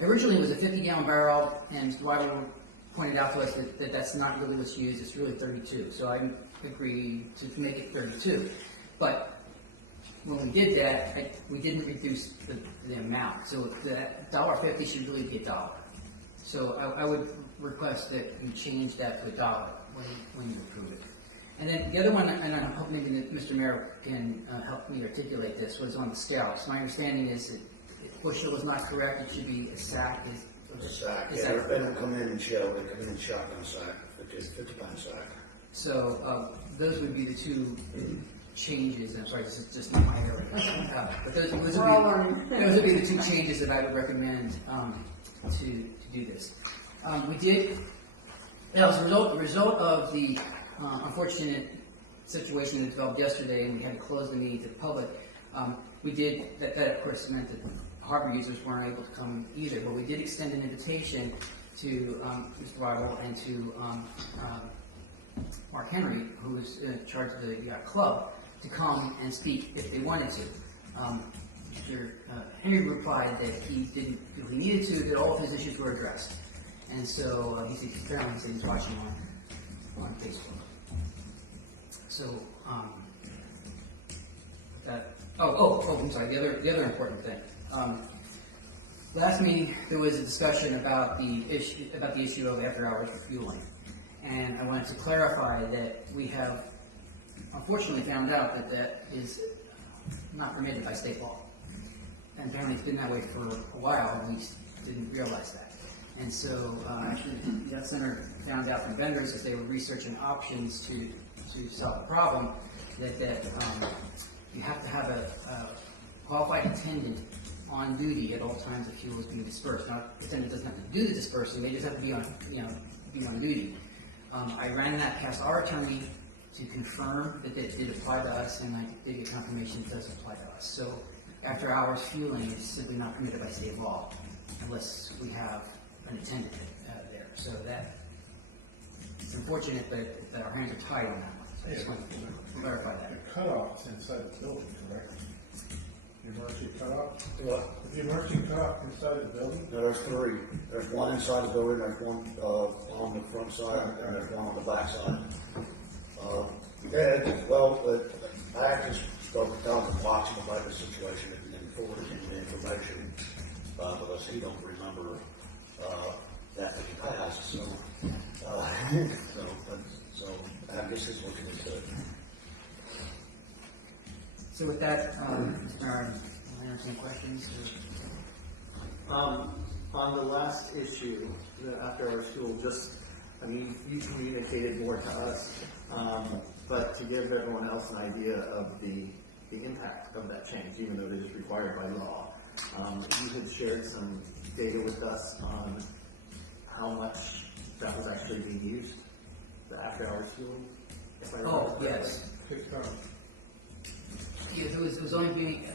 Originally it was a 50-gallon barrel, and Mr. Weibel pointed out to us that that's not really what's used, it's really 32. So I agreed to make it 32. But when we did that, we didn't reduce the amount. So that $1.50 should really be $1. So I would request that you change that to $1 when you approve it. And then the other one, and I hope maybe that Mr. Mayor can help me articulate this, was on the scales. My understanding is that if bushel is not correct, it should be a sack. A sack, yeah, they don't come in and shell, they come in and shotgun sack, 50-pound sack. So those would be the two changes. I'm sorry, this is just not my area. But those would be the two changes that I would recommend to do this. We did, that was a result of the unfortunate situation that developed yesterday, and we had to close the meeting to the public. We did, that of course meant that harbor users weren't able to come either, but we did extend an invitation to Mr. Weibel and to Mark Henry, who is in charge of the yacht club, to come and speak if they wanted to. Mr. Henry replied that he didn't feel he needed to, that all of his issues were addressed. And so apparently he's watching on Facebook. So, I'm sorry, the other important thing. Last meeting, there was a discussion about the issue of after-hours refueling. And I wanted to clarify that we have unfortunately found out that is not permitted by state law. And apparently it's been that way for a while, and we just didn't realize that. And so, actually, the center found out from vendors as they were researching options to solve the problem, that you have to have a qualified attendant on duty at all times if fuel is being dispersed. Now, the attendant doesn't have to do the dispersing, they just have to be on, be on duty. I ran that past our attorney to confirm that it did apply to us, and I did get confirmation it does apply to us. So after hours fueling is simply not permitted by state law unless we have an attendant there. So that, it's unfortunate, but our hands are tied on that one. So I just want to clarify that. The cutoff is inside the building, correct? The emergency cutoff? What? The emergency cutoff inside the building? There's three. There's one inside the building, there's one, on the front side, and there's one on the back side. I actually spoke to Dr. Watson about the situation and forwarded him the information, because he don't remember, that he passed, so, so I guess he's looking into it. So with that, Mr. Mayor, I entertain questions. On the last issue, the after-hours fuel, you communicated more to us, but to give everyone else an idea of the impact of that change, even though it is required by law. You had shared some data with us on how much that was actually being used, the after-hours fuel. If I remember Oh, correctly. yes. 6 times. Yeah, it was only being,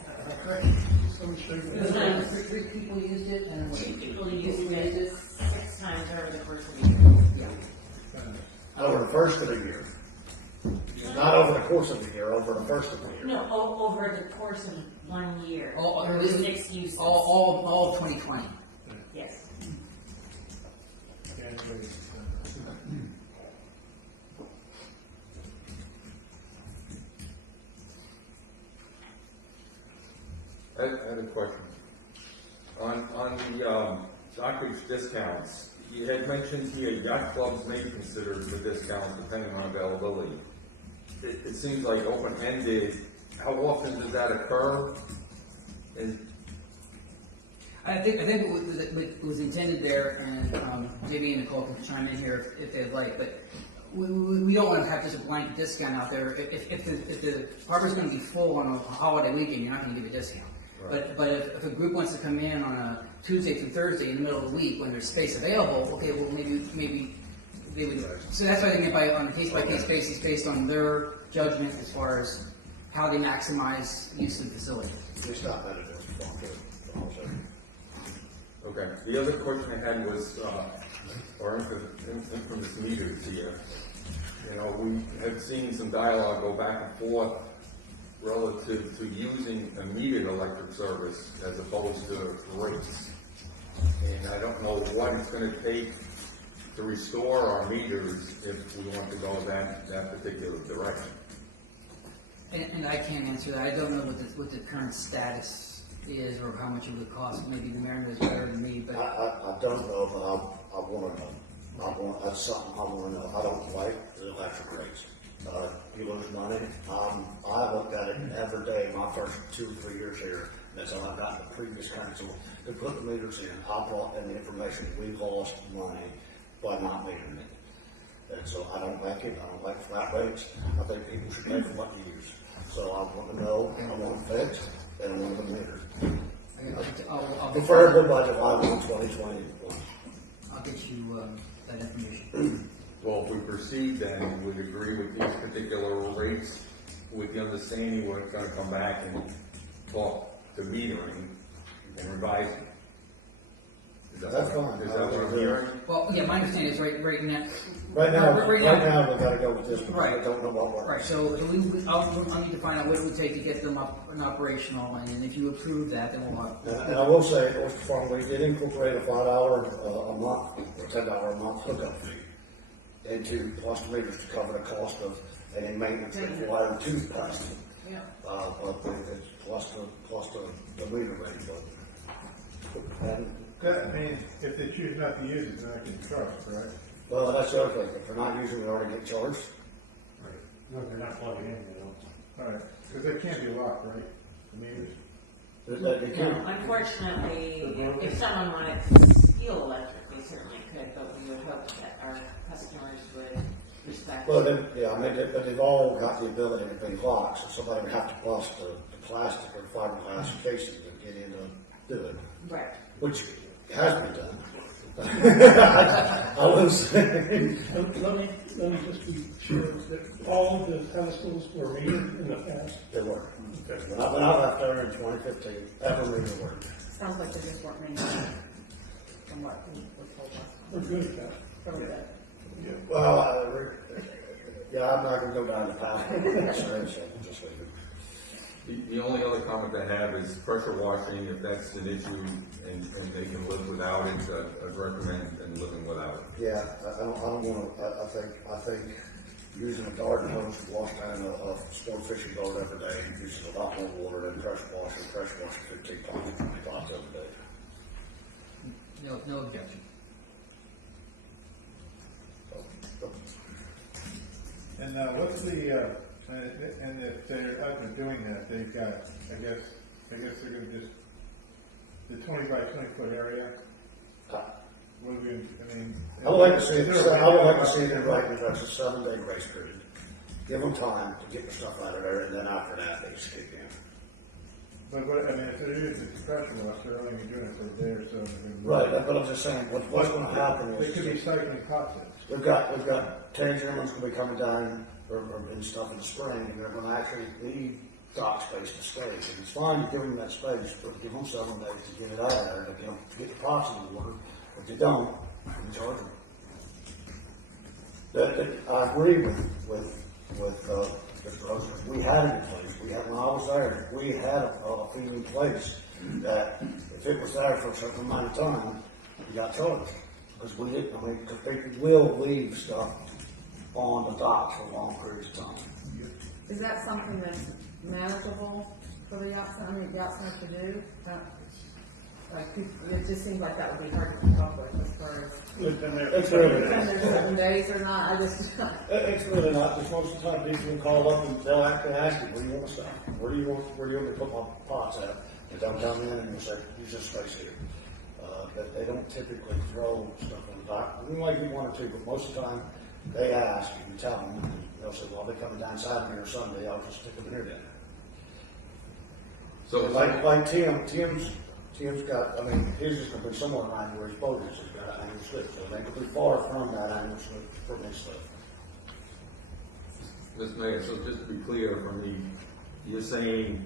correct? It was only 3 people used it, and what? people used it 6 times over the course of the year. Yeah. Over the first of the year. Not over the course of the year, over the first of the year. No, over the course of 1 year. All- There were 6 uses. All of 2020. Yes. I have a question. On the doctor's discounts, you had mentioned here yacht clubs may be considered for discounts depending on availability. It seems like open-ended. How often does that occur? And I think it was intended there, and maybe Nicole can chime in here if they'd like, but we don't want to have just a blanket discount out there. If the harbor's going to be full on a holiday weekend, you're not going to give a discount. Right. But if a group wants to come in on a Tuesday through Thursday in the middle of the week when there's space available, okay, well maybe they would. So that's what I think on a case-by-case basis, based on their judgment as far as how they maximize use of the facility. It's not that it is. okay, the other question I had was, or infamous meters here. You know, we have seen some dialogue go back and forth relative to using a metered electric service as opposed to rates. And I don't know what it's going to take to restore our meters if we want to go that particular direction. And I can't answer that. I don't know what the current status is or how much it would cost. Maybe the mayor knows better than me, but I don't know, but I want to know. That's something I want to know. I don't like the electric rates. You lose money. I looked at it every day my first 2 or 3 years here. That's all I got the previous council to put the meters in. I brought in the information. We lost money by not metering it. And so I don't like it. I don't like flat rates. I think people should pay for what they use. So I want to know, I want it fixed, and I want them metered. I'll Preferably by July 1, 2021. I'll get you that information. Well, if we proceed, then we would agree with these particular rates with the understanding we're going to come back and talk to metering and revising. That's fine. Is that what I'm hearing? Well, yeah, my understanding is right now. Right now, Right we gotta go with this because Right. I don't know what works. Right, so I'll need to find out what it would take to get them up and operational, and then if you approve that, then we'll. And I will say, Oyster Farm, we did incorporate a $5 a month, or $10 a month hookup fee into plus meters to cover the cost of any maintenance required to the customer. Yeah. It's plus the meter rate, but, and, That means if they choose not to use it, they're not getting charged, correct? well, that's the other thing, if they're not using it, they already get charged. No, they're not plugging in, they don't. All right, because they can't be locked, right? The meters? They No, can't, unfortunately, if someone wanted to steal electric, they certainly could, but we would hope that our customers would dispatch. Well, then, yeah, I mean, but they've all got the ability to be locked, so somebody would have to bust the plastic or fiberglass casing to get in to do it, Right. which has been done. I was, Let me just be sure that all of the pedestals were metered in the past. they were. Okay. When I left there in 2015, every meter worked. Sounds like they just weren't made from what we were told last time. We're good at that. From the, Well, yeah, I'm not gonna go down the path. So just leave it. The only other comment I have is pressure washing, if that's an issue and they can live without it, I'd recommend them living without it. Yeah, I don't wanna, I think using a garden hose to wash down a sport fishing boat every day uses a lot more water than pressure washing 15 pots, 20 pots every day. No objection. And what's the, and if they're up and doing that, they've got, I guess they're gonna just, the 20 by 20 foot area? What do we, I mean? I would like to see it, I would like to see it in writing, that's a 7-day grace period. Give them time to get the stuff out of there, and then after that, they just kick in. But what, I mean, if there is a compression wash, they're only doing it for a day or so. Right, but I'm just saying, what's gonna happen They is, could be cycling pots in. we've got tangerines gonna be coming down, or and stuff in the spring, and they're gonna actually need dock space to stay. And it's fine to give them that space, but give them 7 days to get it out of there, to get the pots in the water. If they don't, you charge them. I agree with Mr. Rosen. We had it in place. When I was there, we had a fee in place that if it was there for a certain amount of time, you got charged. Because we didn't, I mean, because people will leave stuff on the docks for long periods of time. is that something that's manageable for the outside, to do? Like, it just seems like that would be hard to keep up with as far as, It's really when not. there's 7 days or not, It's really not, because most of the time people will call up and they'll actually ask you, where do you want to stop? Where do you want me to put my pots at? And they'll come in and you'll say, use this space here. But they don't typically throw stuff on the dock. We might do one or two, but most of the time, they ask, you can tell them, and they'll say, well, I'll be coming down Saturday or Sunday, I'll just stick them here then. So Like Tim's got, I mean, his is gonna be somewhere around where his boat is, he's got an angle slip, so they could be far from that angle slip from his slip. Mr. Mayor, so just to be clear for me, you're saying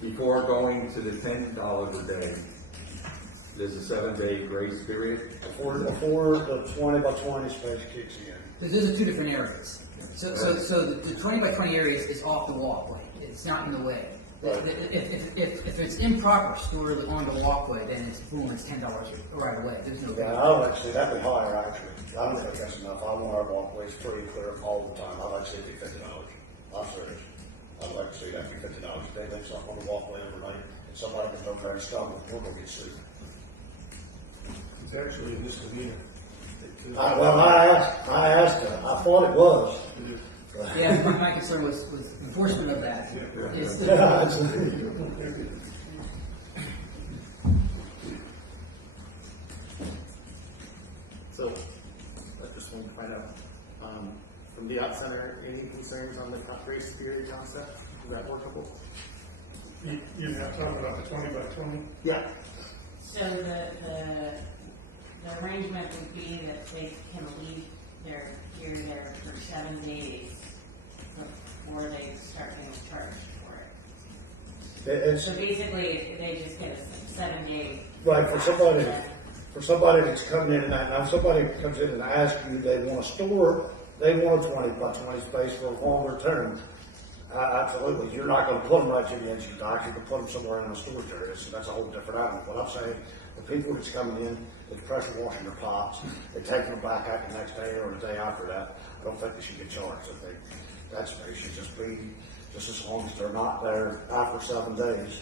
before going to the $10 a day, there's a 7-day grace period? Before the 20 by 20 space kicks in. Those are two different areas. So the 20 by 20 area is off the walkway. It's not in the way. Right. If it's improper stored on the walkway, then it's boom, it's $10 right away. There's no. Yeah, I would like to see that'd be higher actually. I don't think that's enough. I want our walkways free and clear all the time. I'd like to see it be $50. I'm serious. I'd like to see that be $50 a day. Leave something on the walkway every night, and somebody can go there and stop it. We're gonna get sued. It's actually a misdemeanor. I asked her. I thought it was. Yeah, my concern was enforcement of that. It's the- Yeah, it's- So, I just wanted to find out, from the Yacht Center, any concerns on the grace period concept? Is that workable? You're not talking about the 20 by 20? Yeah. So the arrangement would be that they can leave here there for 7 days before they start being charged for it. It's So basically, they just get a 7-day. right for somebody that's coming in and out. Now, if somebody comes in and asks you they want to store, they want a 20 by 20 space for a longer term. Absolutely, you're not going to put them right to the edge of the dock. You can put them somewhere in a storage area. So that's a whole different animal. What I'm saying, the people that's coming in, they're pressure washing their pots, they're taking them back out the next day or the day after that. I don't think they should get charged. I think that space should just be just as long as they're not there after 7 days.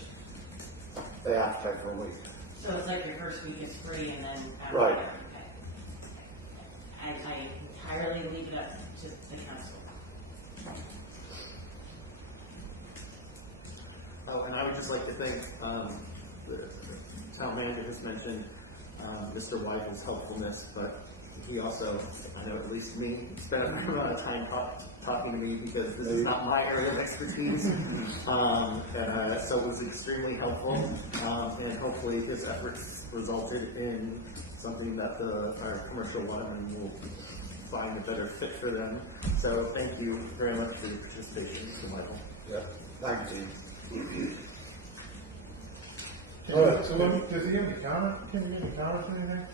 They have to pay for a week. So it's like your first week is free and then after Right. that, okay. I entirely leave it up to the council. Oh, and I would just like to thank, the town manager has mentioned, Mr. Wyden's helpfulness, but he also, I know at least me, spent a fair amount of time talking to me because this is not my area of expertise. So it was extremely helpful, and hopefully his efforts resulted in something that our commercial watermen will find a better fit for them. So thank you very much for your participation, Mr. Michael. Yeah, thank you. All right, so does he have any comment? Can you give any comments or anything?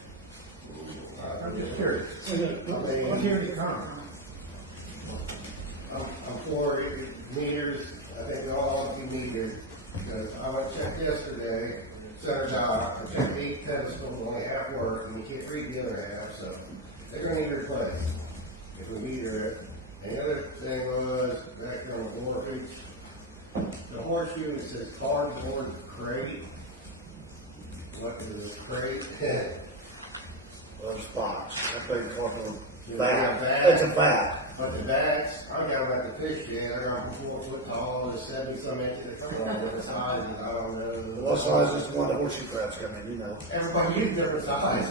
I'm just curious. What's your comment? I'm for meters. I think they all ought to be needed, because I went and checked yesterday, Center Dock, I checked 8 pedestals, only half work, and you can't read the other half, so they're gonna need replaced if we meter it. And the other thing was, back on the Warfix, the horseshoe, it says cardboard crate. What is a crate? Well, it's box, that big cardboard Yeah, bag, bag. it's a bag. But the bags, I got them at the fish shed, I got them 4 foot tall, and 70-some inches, they come along with the sizes, I don't know. What size is the one that horseshoe crabs come in, you know? Everybody uses different size.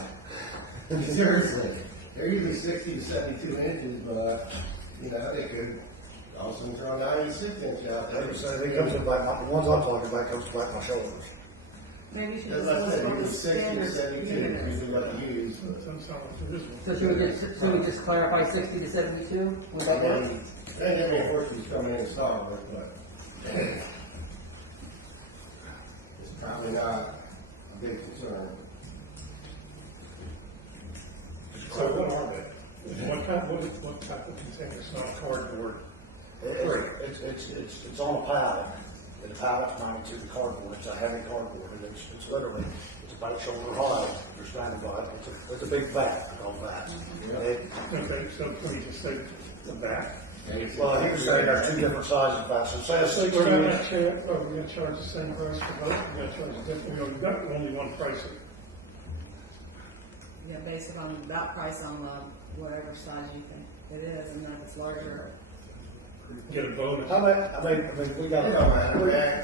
Seriously, they're usually 60 to 72 inches, but, you know, they could also throw a 96 inch out there. Like I said, it comes to about, the ones I'm talking about comes to about my shoulders. Maybe you should As just I look said, for the usually 60 to standard 72 units. is usually what you use. So should we just clarify 60 to 72? Would that work? They ain't that many horses coming in and starting with, but it's probably not a big concern. So what are they? What type of container? It's not cardboard. It's on a pallet, and the pallet's mounted to the cardboard, it's a heavy cardboard, and it's literally, it's about shoulder high, you're standing by it, it's a big bag, on that. Okay, so can we just say the back? Well, he was saying there's 2 different sizes of bags, so say a So 16 we're inch. gonna charge the same price for both, we're gonna charge a different, we've got only one price. Yeah, based on that price on whatever size you think it is, and then if it's larger. Get a bonus. I mean, we got. It don't matter,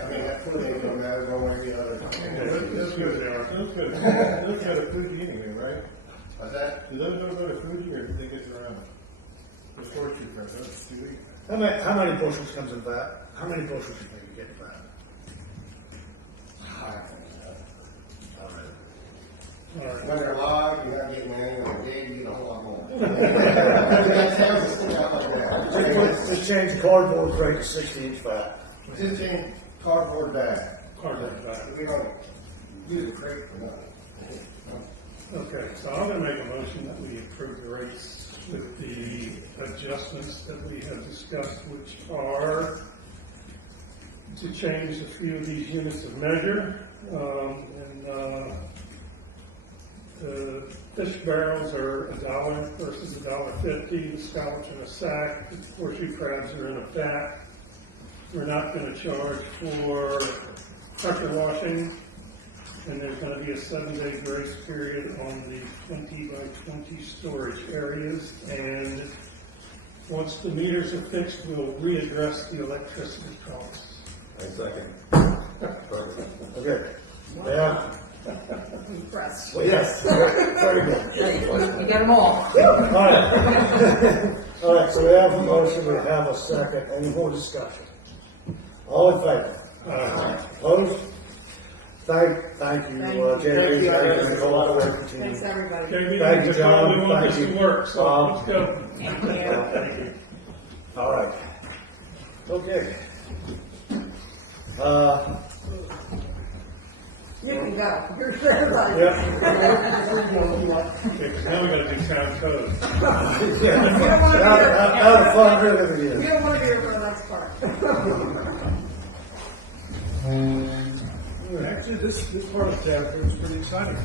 I mean, that foot ain't gonna matter one way or the other. Those go to Fuji anyway, right? What's that? Do those go to Fuji or do they get around? The horseshoe crab, that's 2 weeks. How many bushels comes in that? How many bushels do you think you get in that? All right. When they're live, you're not getting anything, when they're dead, you get a whole lot more. That sounds just stick out like that. Just change the cardboard crate to 60-inch fat. Just change cardboard bag. Cardboard bag. We don't use a crate for nothing. Okay, so I'm gonna make a motion that we approve the rates with the adjustments that we have discussed, which are to change a few of these units of measure, the fish barrels are $1 versus $1.50, the scallops in a sack, the horseshoe crabs are in a vat. We're not gonna charge for pressure washing, and there's gonna be a 7-day grace period on the 20 by 20 storage areas, and once the meters are fixed, we'll readdress the electricity costs. Second. Okay. Yeah. Impressed. Well, yes. Very good. Hey, you got them all. All right. All right, so we have a motion, we have a second, any more discussion? All in favor? Opposed? Thank you, Thank you. Jamie. There's a lot of work to Thanks, continue. everybody. Okay, Thank you, we probably John. want this Thank to you. work, so let's go. Thank you. All right. Okay. You can go. You're everybody. Yeah. Okay, 'cause now we gotta do town code. Out of fun, really, We yeah. don't want to be here for the next part. Actually, this part of town is pretty exciting.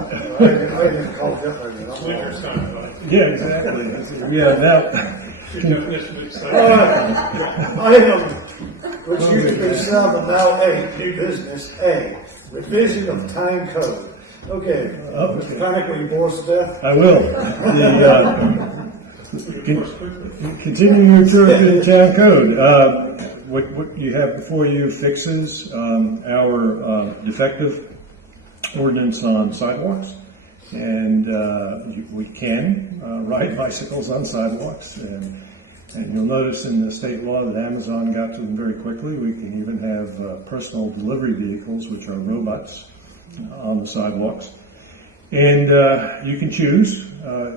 I didn't call it different, you know. Winter time, right? Yeah, exactly. Yeah, now, Your definition of All exciting. right. Item, which used to be 7, now 8, new business, A, revision of time code. Okay, Mr. Panic, will you bore us to death? I will. Continuing your tour through the town code, what you have before you fixes our defective ordinance on sidewalks. And we can ride bicycles on sidewalks, and you'll notice in the state law that Amazon got to them very quickly. We can even have personal delivery vehicles, which are robots, on the sidewalks. And you can choose,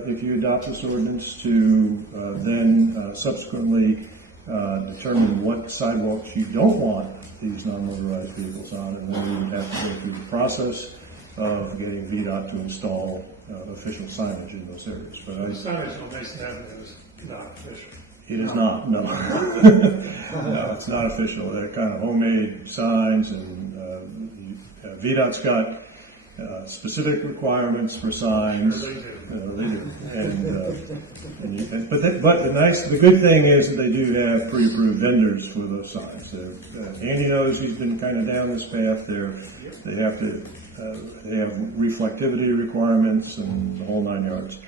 if you adopt this ordinance, to then subsequently determine what sidewalks you don't want these non-motorized vehicles on, and then you would have to go through the process of getting VDOT to install official signage in those areas. But The signage on Mason Avenue is not official. it is not, no. No, it's not official. They're kind of homemade signs, and VDOT's got specific requirements for signs. Sure they do. They do. But the good thing is that they do have pre-approved vendors for those signs. Andy knows, he's been kind of down this path. They have reflectivity requirements and the whole 9 yards.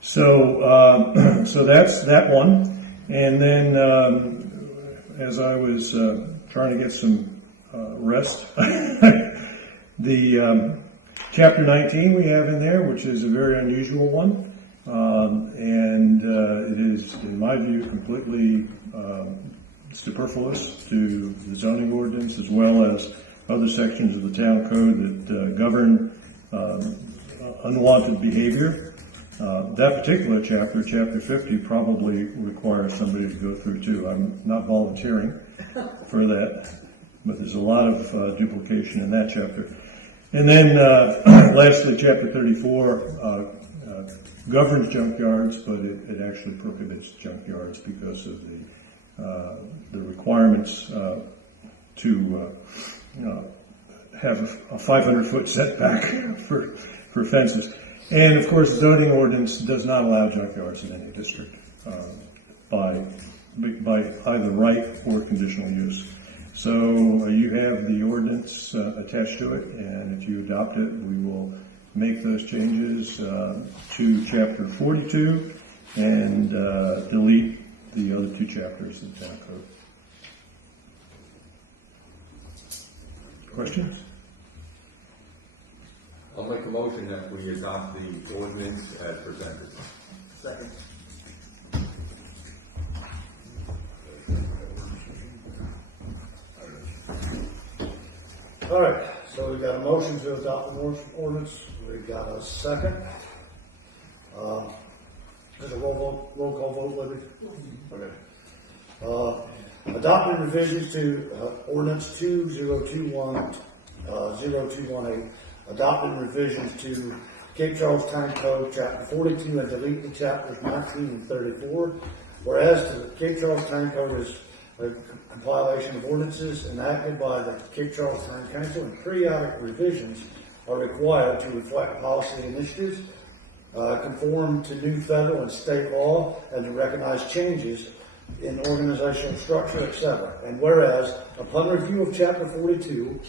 So, so that's that one. And then, as I was trying to get some rest, the Chapter 19 we have in there, which is a very unusual one, and it is, in my view, completely superfluous to the zoning ordinance, as well as other sections of the town code that govern unwanted behavior. That particular chapter, Chapter 50, probably requires somebody to go through too. I'm not volunteering for that, but there's a lot of duplication in that chapter. And then, lastly, Chapter 34 governs junkyards, but it actually prohibits junkyards because of the requirements to have a 500-foot setback for fences. And of course, the zoning ordinance does not allow junkyards in any district by either right or conditional use. So you have the ordinance attached to it, and if you adopt it, we will make those changes to Chapter 42 and delete the other two chapters of the town code. Questions? I'll make a motion that we adopt the ordinance as presented. Second. All right, so we got a motion to adopt the ordinance. We got a second. Is a roll call vote, Libby? Okay. Adopting revisions to ordinance 2021-0218. Adopting revisions to Cape Charles Time Code, Chapter 42, and delete the chapters 19 and 34. Whereas the Cape Charles Time Code is a compilation of ordinances enacted by the Cape Charles Town Council, and periodic revisions are required to reflect policy initiatives, conform to new federal and state law, and to recognize changes in organizational structure, etc. And whereas, upon review of Chapter 42,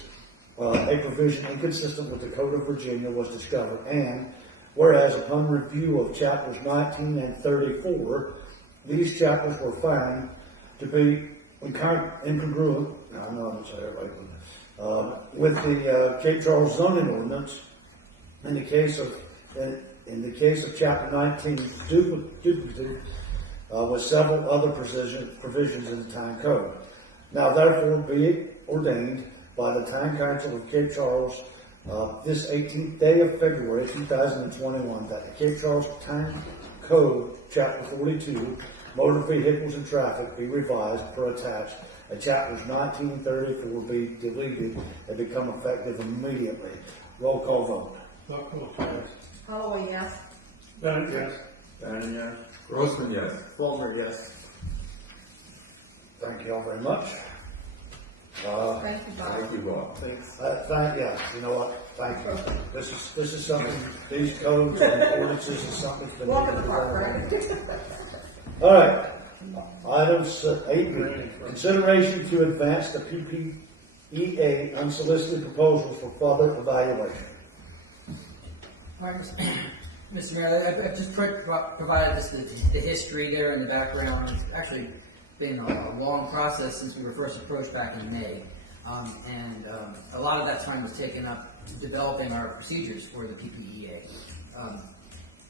a provision inconsistent with the Code of Virginia was discovered, and whereas, upon review of Chapters 19 and 34, these chapters were found to be incongruent, I know I'm going to say it right, with the Cape Charles zoning ordinance. In the case of Chapter 19, duplicative with several other provisions in the Town Code. Now therefore be it ordained by the Town Council of Cape Charles this 18th day of February 2021 that the Cape Charles Town Code, Chapter 42, Motor Vehicles and Traffic, be revised per attached, and Chapters 19 and 34 be deleted and become effective immediately. Roll call vote. Buckles, yes. Holloway, yes. Bennett, yes. Bannon, yes. Grossman, yes. Fulmer, yes. Thank you all very much. Thank you, Bob. Thank you, Bob. Thanks. Yeah, you know what? Thank you. This is something, these codes and ordinances is something that. Walk in the park, right? All right. Item 8B, consideration to advance the PPEA unsolicited proposals for further evaluation. All right, Mr. Mayor, I've just provided just the history there and the background. It's actually been a long process since we were first approached back in May. And a lot of that time was taken up developing our procedures for the PPEA.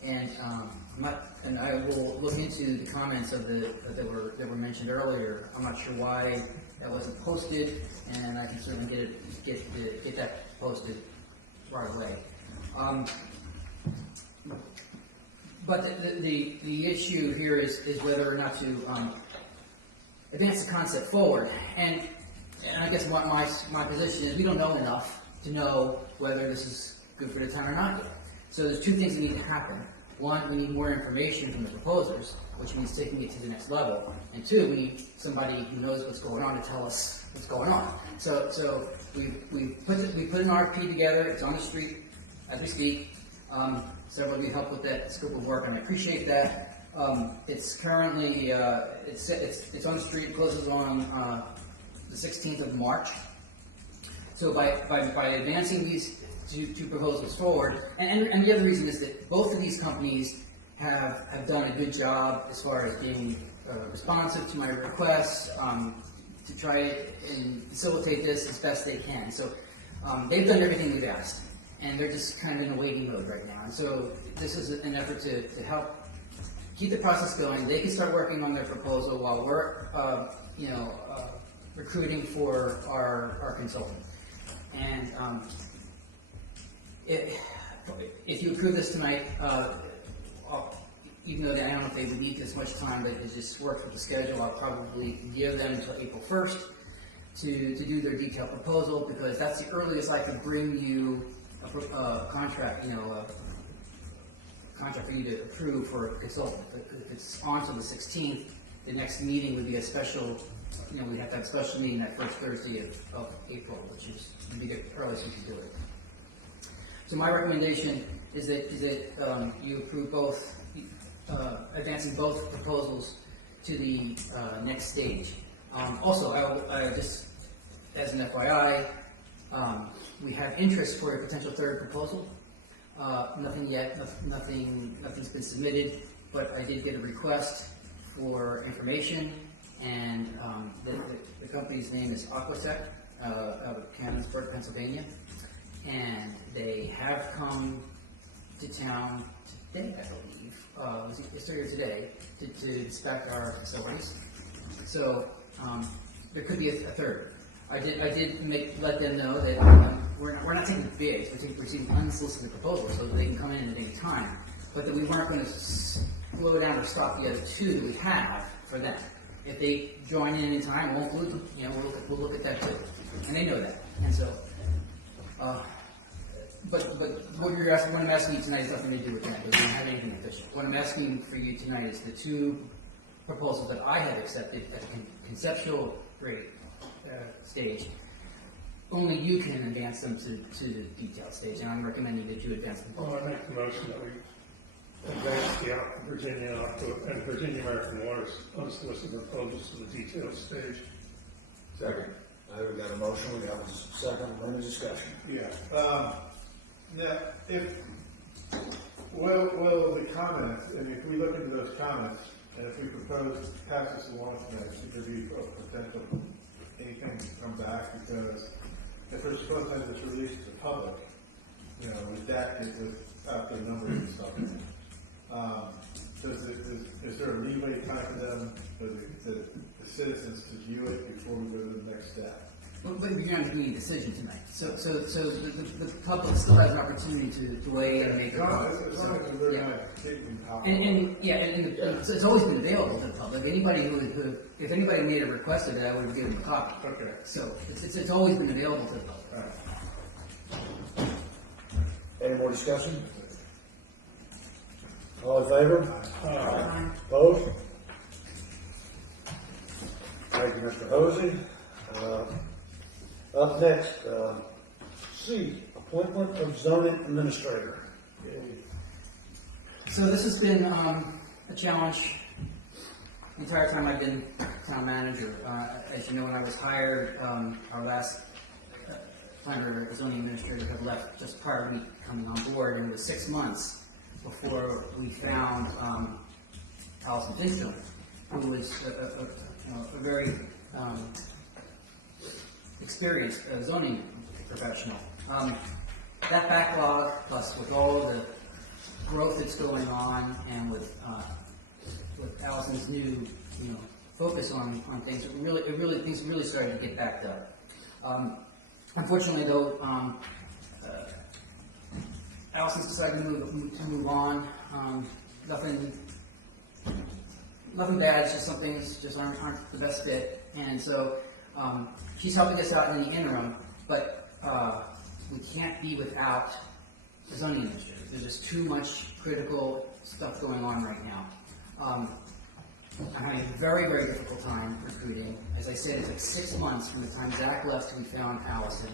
And I will look into the comments that were mentioned earlier. I'm not sure why that wasn't posted, and I can certainly get that posted right away. But the issue here is whether or not to advance the concept forward. And I guess my position is we don't know enough to know whether this is good for the town or not yet. So there's two things that need to happen. One, we need more information from the proposers, which means taking it to the next level. And two, we need somebody who knows what's going on to tell us what's going on. So we put an RFP together. It's on the street as we speak. Several of you helped with that scope of work, and I appreciate that. It's currently it's on the street. It closes on the 16th of March. So by advancing these two proposals forward, and the other reason is that both of these companies have done a good job as far as being responsive to my requests to try and facilitate this as best they can. So they've done everything we've asked, and they're just kind of in a waiting mode right now. And so this is an effort to help keep the process going. They can start working on their proposal while we're recruiting for our consultant. And if you approve this tonight, even though I don't know if they would need this much time, but it just works with the schedule, I'll probably give them until April 1st to do their detailed proposal, because that's the earliest I can bring you a contract, contract for you to approve for a consultant. If it's on to the 16th, the next meeting would be a special, we have to have a special meeting that first Thursday of April, which is the earliest we can do it. So my recommendation is that you approve both, advancing both proposals to the next stage. Also, I just as an FYI, we have interest for a potential third proposal. Nothing yet, nothing's been submitted, but I did get a request for information, and the company's name is Aquatech out of Canonsburg, Pennsylvania, and they have come to town today, I believe, was it yesterday or today, to inspect our facilities. So there could be a third. I did let them know that we're not taking bids, we're taking unsolicited proposals so that they can come in at any time, but that we weren't going to slow down or stop the other two that we have for them. If they join in any time, we'll include them. We'll look at that too, and they know that. And so, but what I'm asking you tonight has nothing to do with that. It doesn't have anything official. What I'm asking for you tonight is the two proposals that I have accepted at a conceptual grade stage. Only you can advance them to the detailed stage, and I'm recommending that you advance them. Well, I make the motion that we advance the Virginia and Virginia American Water's unsolicited proposals to the detailed stage. Second. We got a motion, we have a second, any discussion? Yeah. Now, well, the comments, and if we look into those comments, and if we propose pass this along tonight, should there be a potential anything to come back? Because if we're supposed to have this released to the public, redacted without the numbers and stuff. Is there a leeway time for them, for the citizens to view it before we go to the next step? But we're going to make a decision tonight. So the public still has an opportunity to weigh in and make a comment. It's always been available to the public. Anybody if anybody made a request of that, I would have given them a copy. Okay. So it's always been available to the public. All right. Any more discussion? All in favor? Aye. Opposed? Thank you, Mr. Hosey. Up next, C, appointment of zoning administrator. So this has been a challenge the entire time I've been town manager. As you know, when I was hired, our last time the zoning administrator had left just prior to me coming on board, and it was 6 months before we found Allison Finstone, who was a very experienced zoning professional. That backlog, plus with all the growth that's going on and with Allison's new, focus on things, things really started to get backed up. Unfortunately, though, Allison's decided to move on. Nothing bad. It's just some things just aren't the best fit, and so she's helping us out in the interim. But we can't be without the zoning administrator. There's just too much critical stuff going on right now. I'm having a very, very difficult time recruiting. As I said, it's like 6 months from the time Zach left till we found Allison.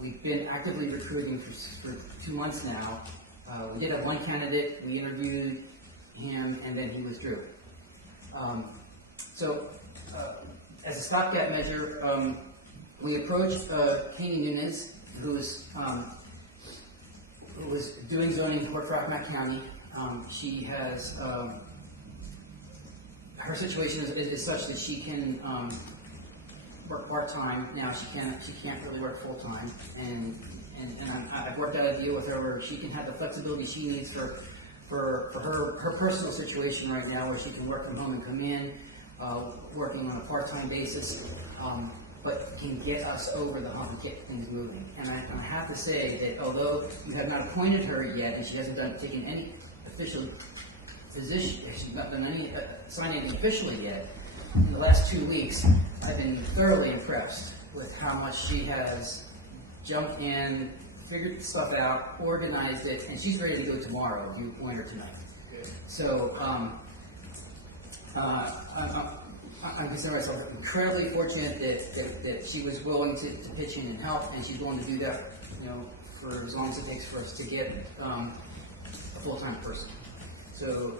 We've been actively recruiting for 2 months now. We did have one candidate. We interviewed him, and then he withdrew. As a stopgap measure, we approached Katie Nunes, who was doing zoning for Frontenac County. She has her situation is such that she can work part-time now. She can't really work full-time, and I've worked out a deal with her where she can have the flexibility she needs for her personal situation right now, where she can work from home and come in, working on a part-time basis, but can get us over the hump and get things moving. And I have to say that although you have not appointed her yet, and she hasn't taken any official position, she's not done any signing officially yet, in the last 2 weeks, I've been thoroughly impressed with how much she has jumped in, figured stuff out, organized it, and she's ready to go tomorrow if you appoint her tonight. So I consider myself incredibly fortunate that she was willing to pitch in and help, and she's willing to do that, for as long as it takes for us to get a full-time person. So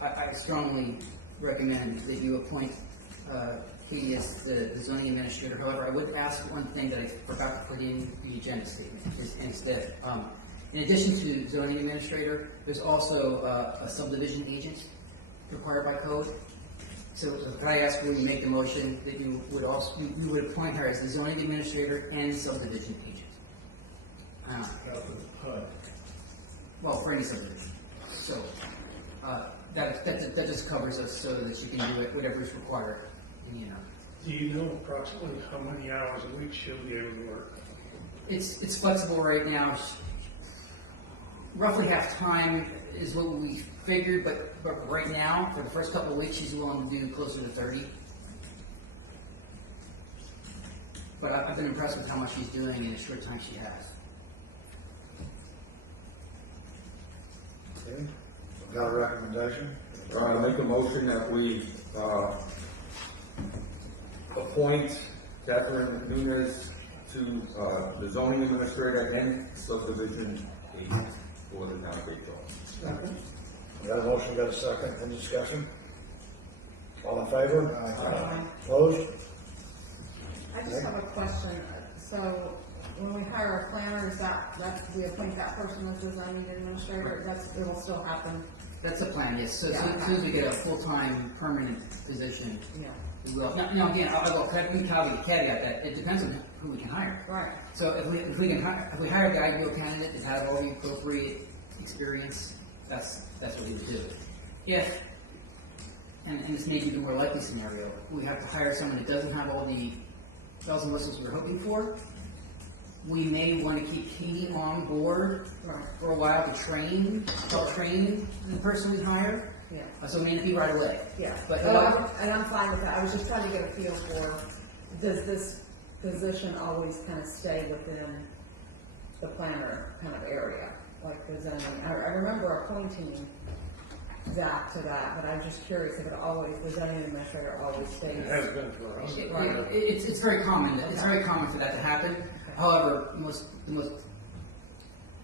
I strongly recommend that you appoint Katie as the zoning administrator. However, I would ask one thing that I forgot to put in the agenda statement, is that in addition to zoning administrator, there's also a subdivision agent required by code. So could I ask when you make the motion that you would appoint her as the zoning administrator and subdivision agent? Well, for any subdivision. So that just covers us so that you can do it, whatever is required. Do you know approximately how many hours a week she'll be able to work? It's flexible right now. Roughly half time is what we figured, but right now, for the first couple of weeks, she's willing to do closer to 30. But I've been impressed with how much she's doing in a short time she has. Okay, got a recommendation? I make a motion that we appoint Catherine Nunes to the zoning administrator and subdivision agent for the town of Cape Charles. Got a motion, got a second, any discussion? All in favor? Aye. Opposed? I just have a question. So when we hire a planner, we appoint that person as the zoning administrator? It will still happen? That's the plan, yes. So as soon as we get a full-time permanent position, Yeah. we will. Now again, I will caveat that it depends on who we can hire. Right. So if we hire a guy, real candidate that has all the appropriate experience, that's what we would do. If, and this may be the more likely scenario, we have to hire someone that doesn't have all the bells and whistles we're hoping for, we may want to keep Katie on board for a while to help train the person we hire. Yeah. So it may not be right away. Yeah. But And I'm fine with that. I was just trying to get a feel for, does this position always kind of stay within the planner kind of area? Like the zoning, I remember appointing Zach to that, but I'm just curious if the zoning administrator always stays. It has been for us. It's very common. It's very common for that to happen. However, the most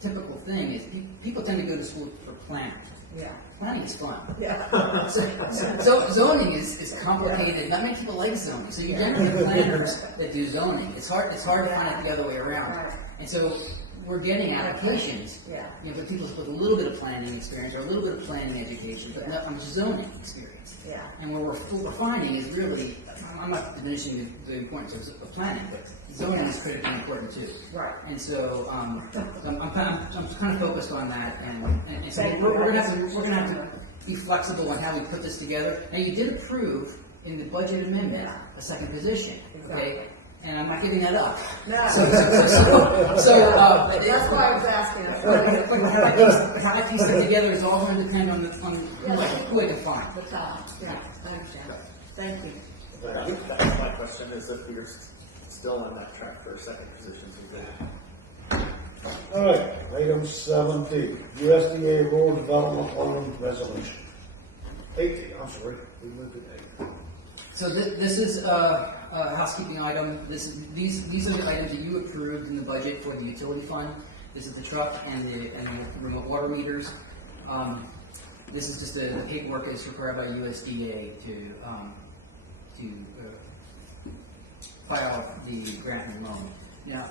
typical thing is people tend to go to school for planning. Yeah. Planning is fun. Yeah. So zoning is complicated. Not many people like zoning. So you generally have planners that do zoning. It's hard to find it the other way around. Right. And so we're getting applications. Yeah. You know, for people with a little bit of planning experience or a little bit of planning education, but not much zoning experience. Yeah. And what we're finding is really, I'm not diminishing the importance of planning, but zoning is critically important too. Right. And so, I'm kind of focused on that, and so Thank we're you. gonna have to be flexible on how we put this together. And you did approve in the budget amendment a second position, okay? Exactly. And I'm not giving that up. No. That's That's why I was asking. how that piece fit together is all going to depend on who I can find. The top, yeah, I understand. Thank you. That was my question, is if you're still on that track for a second position, so good. All right, item 7D, USDA Rural Development Loan Resolution. 8D, I'm sorry, we moved to 8. So this is a housekeeping item. These are the items that you approved in the budget for the utility fund. This is the truck and the remote water meters. This is just the paperwork that's required by USDA to file the grant and loan. Now,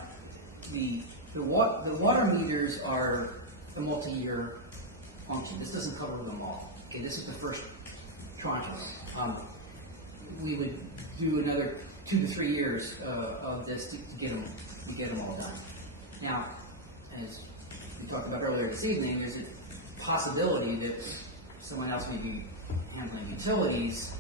the water meters are a multi-year function. This doesn't cover them all. Okay, this is the first tranche. We would do another 2 to 3 years of this to get them all done. Now, as we talked about earlier this evening, there's a possibility that someone else may be handling utilities.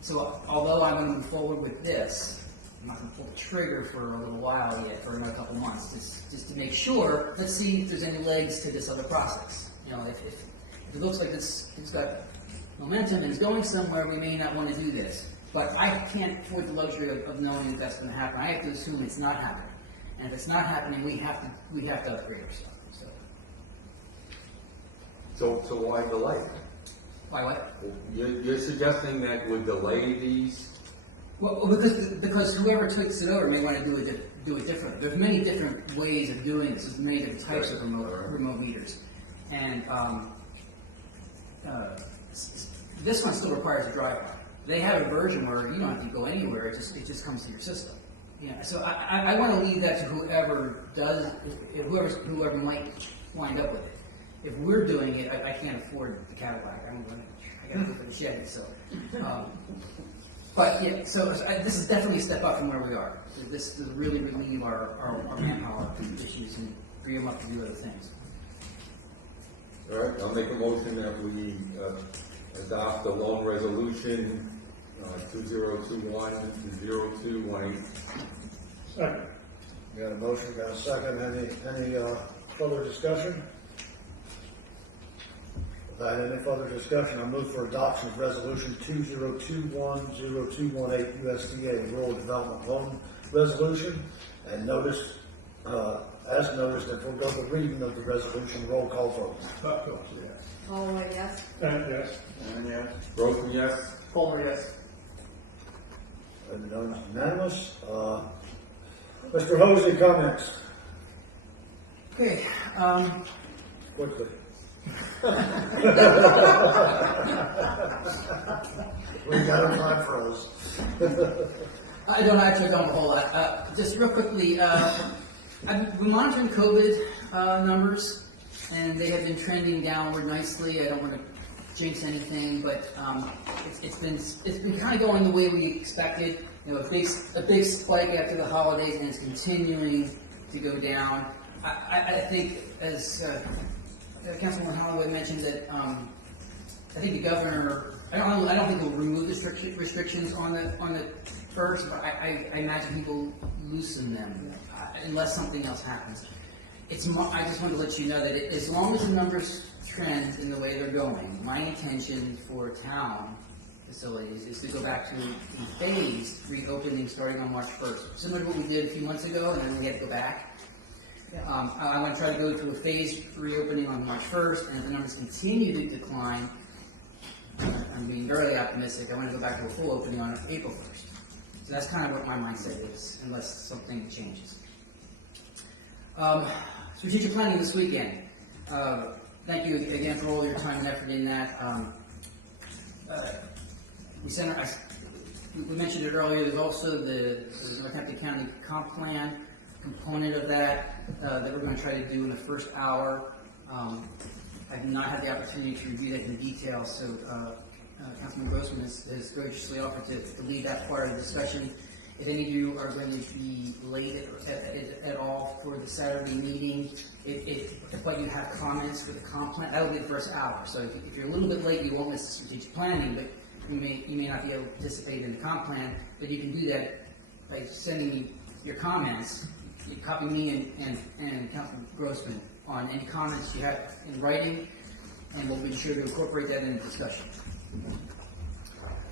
So, although I'm going to move forward with this, I'm not going to pull the trigger for a little while yet, for another couple months, just to make sure. Let's see if there's any legs to this other process. You know, if it looks like it's got momentum and is going somewhere, we may not want to do this. But I can't afford the luxury of knowing if that's going to happen. I have to assume it's not happening. And if it's not happening, we have to upgrade our stuff. So why delay? Why what? You're suggesting that would delay these? Well, because whoever takes it over may want to do it differently. There's many different ways of doing this. There's many different types of remote meters. And this one still requires a drive-by. They have a version where you don't have to go anywhere; it just comes to your system. Yeah. So I want to leave that to whoever does, whoever might wind up with it. If we're doing it, I can't afford the Cadillac. I got to go for the Chevy. So, but yeah. So this is definitely a step up from where we are. This does really relieve our manpower issues and free them up to do other things. All right, I'll make a motion that we adopt the loan resolution 2021-0218. Second. Got a motion, got a second, any further discussion? Without any further discussion, I move for adoption of resolution 2021-0218 USDA Rural Development Loan Resolution, and notice, as noticed, that we'll go to the reading of the resolution, roll call vote. Holloway, yes? Yes. And yes. Rosen, yes? Palmer, yes. And unanimous. Mr. Hosey, comments, Okay. quickly. We got a time for us. I don't actually know a whole lot. Just real quickly, I've been monitoring COVID numbers, and they have been trending downward nicely. I don't want to jinx anything, but it's been kind of going the way we expected. You know, a big spike after the holidays, and it's continuing to go down. I think, as Councilman Holloway mentioned, that I think the governor. I don't think he'll remove the restrictions on the first, but I imagine he will loosen them unless something else happens. I just want to let you know that as long as the numbers trend in the way they're going, my intention for town facilities is to go back to phased reopening starting on March 1st, similar to what we did a few months ago, and then we had to go back. I want to try to go to a phased reopening on March 1st, and if the numbers continue to decline, I'm being very optimistic. I want to go back to a full opening on April 1st. So that's kind of what my mindset is, unless something changes. Strategic planning this weekend. Thank you again for all your time and effort in that. We mentioned it earlier. There's also the Northampton County Comp Plan component of that that we're going to try to do in the first hour. I have not had the opportunity to review that in detail, so Councilman Grossman has graciously offered to lead that part of the discussion. If any of you are going to be late at all for the Saturday meeting, if you have comments for the comp plan, that will be the first hour. So if you're a little bit late, you won't miss the strategic planning, but you may not be able to participate in the comp plan, but you can do that by sending me your comments. You copy me and Councilman Grossman on any comments you have in writing, and we'll be sure to incorporate that in the discussion.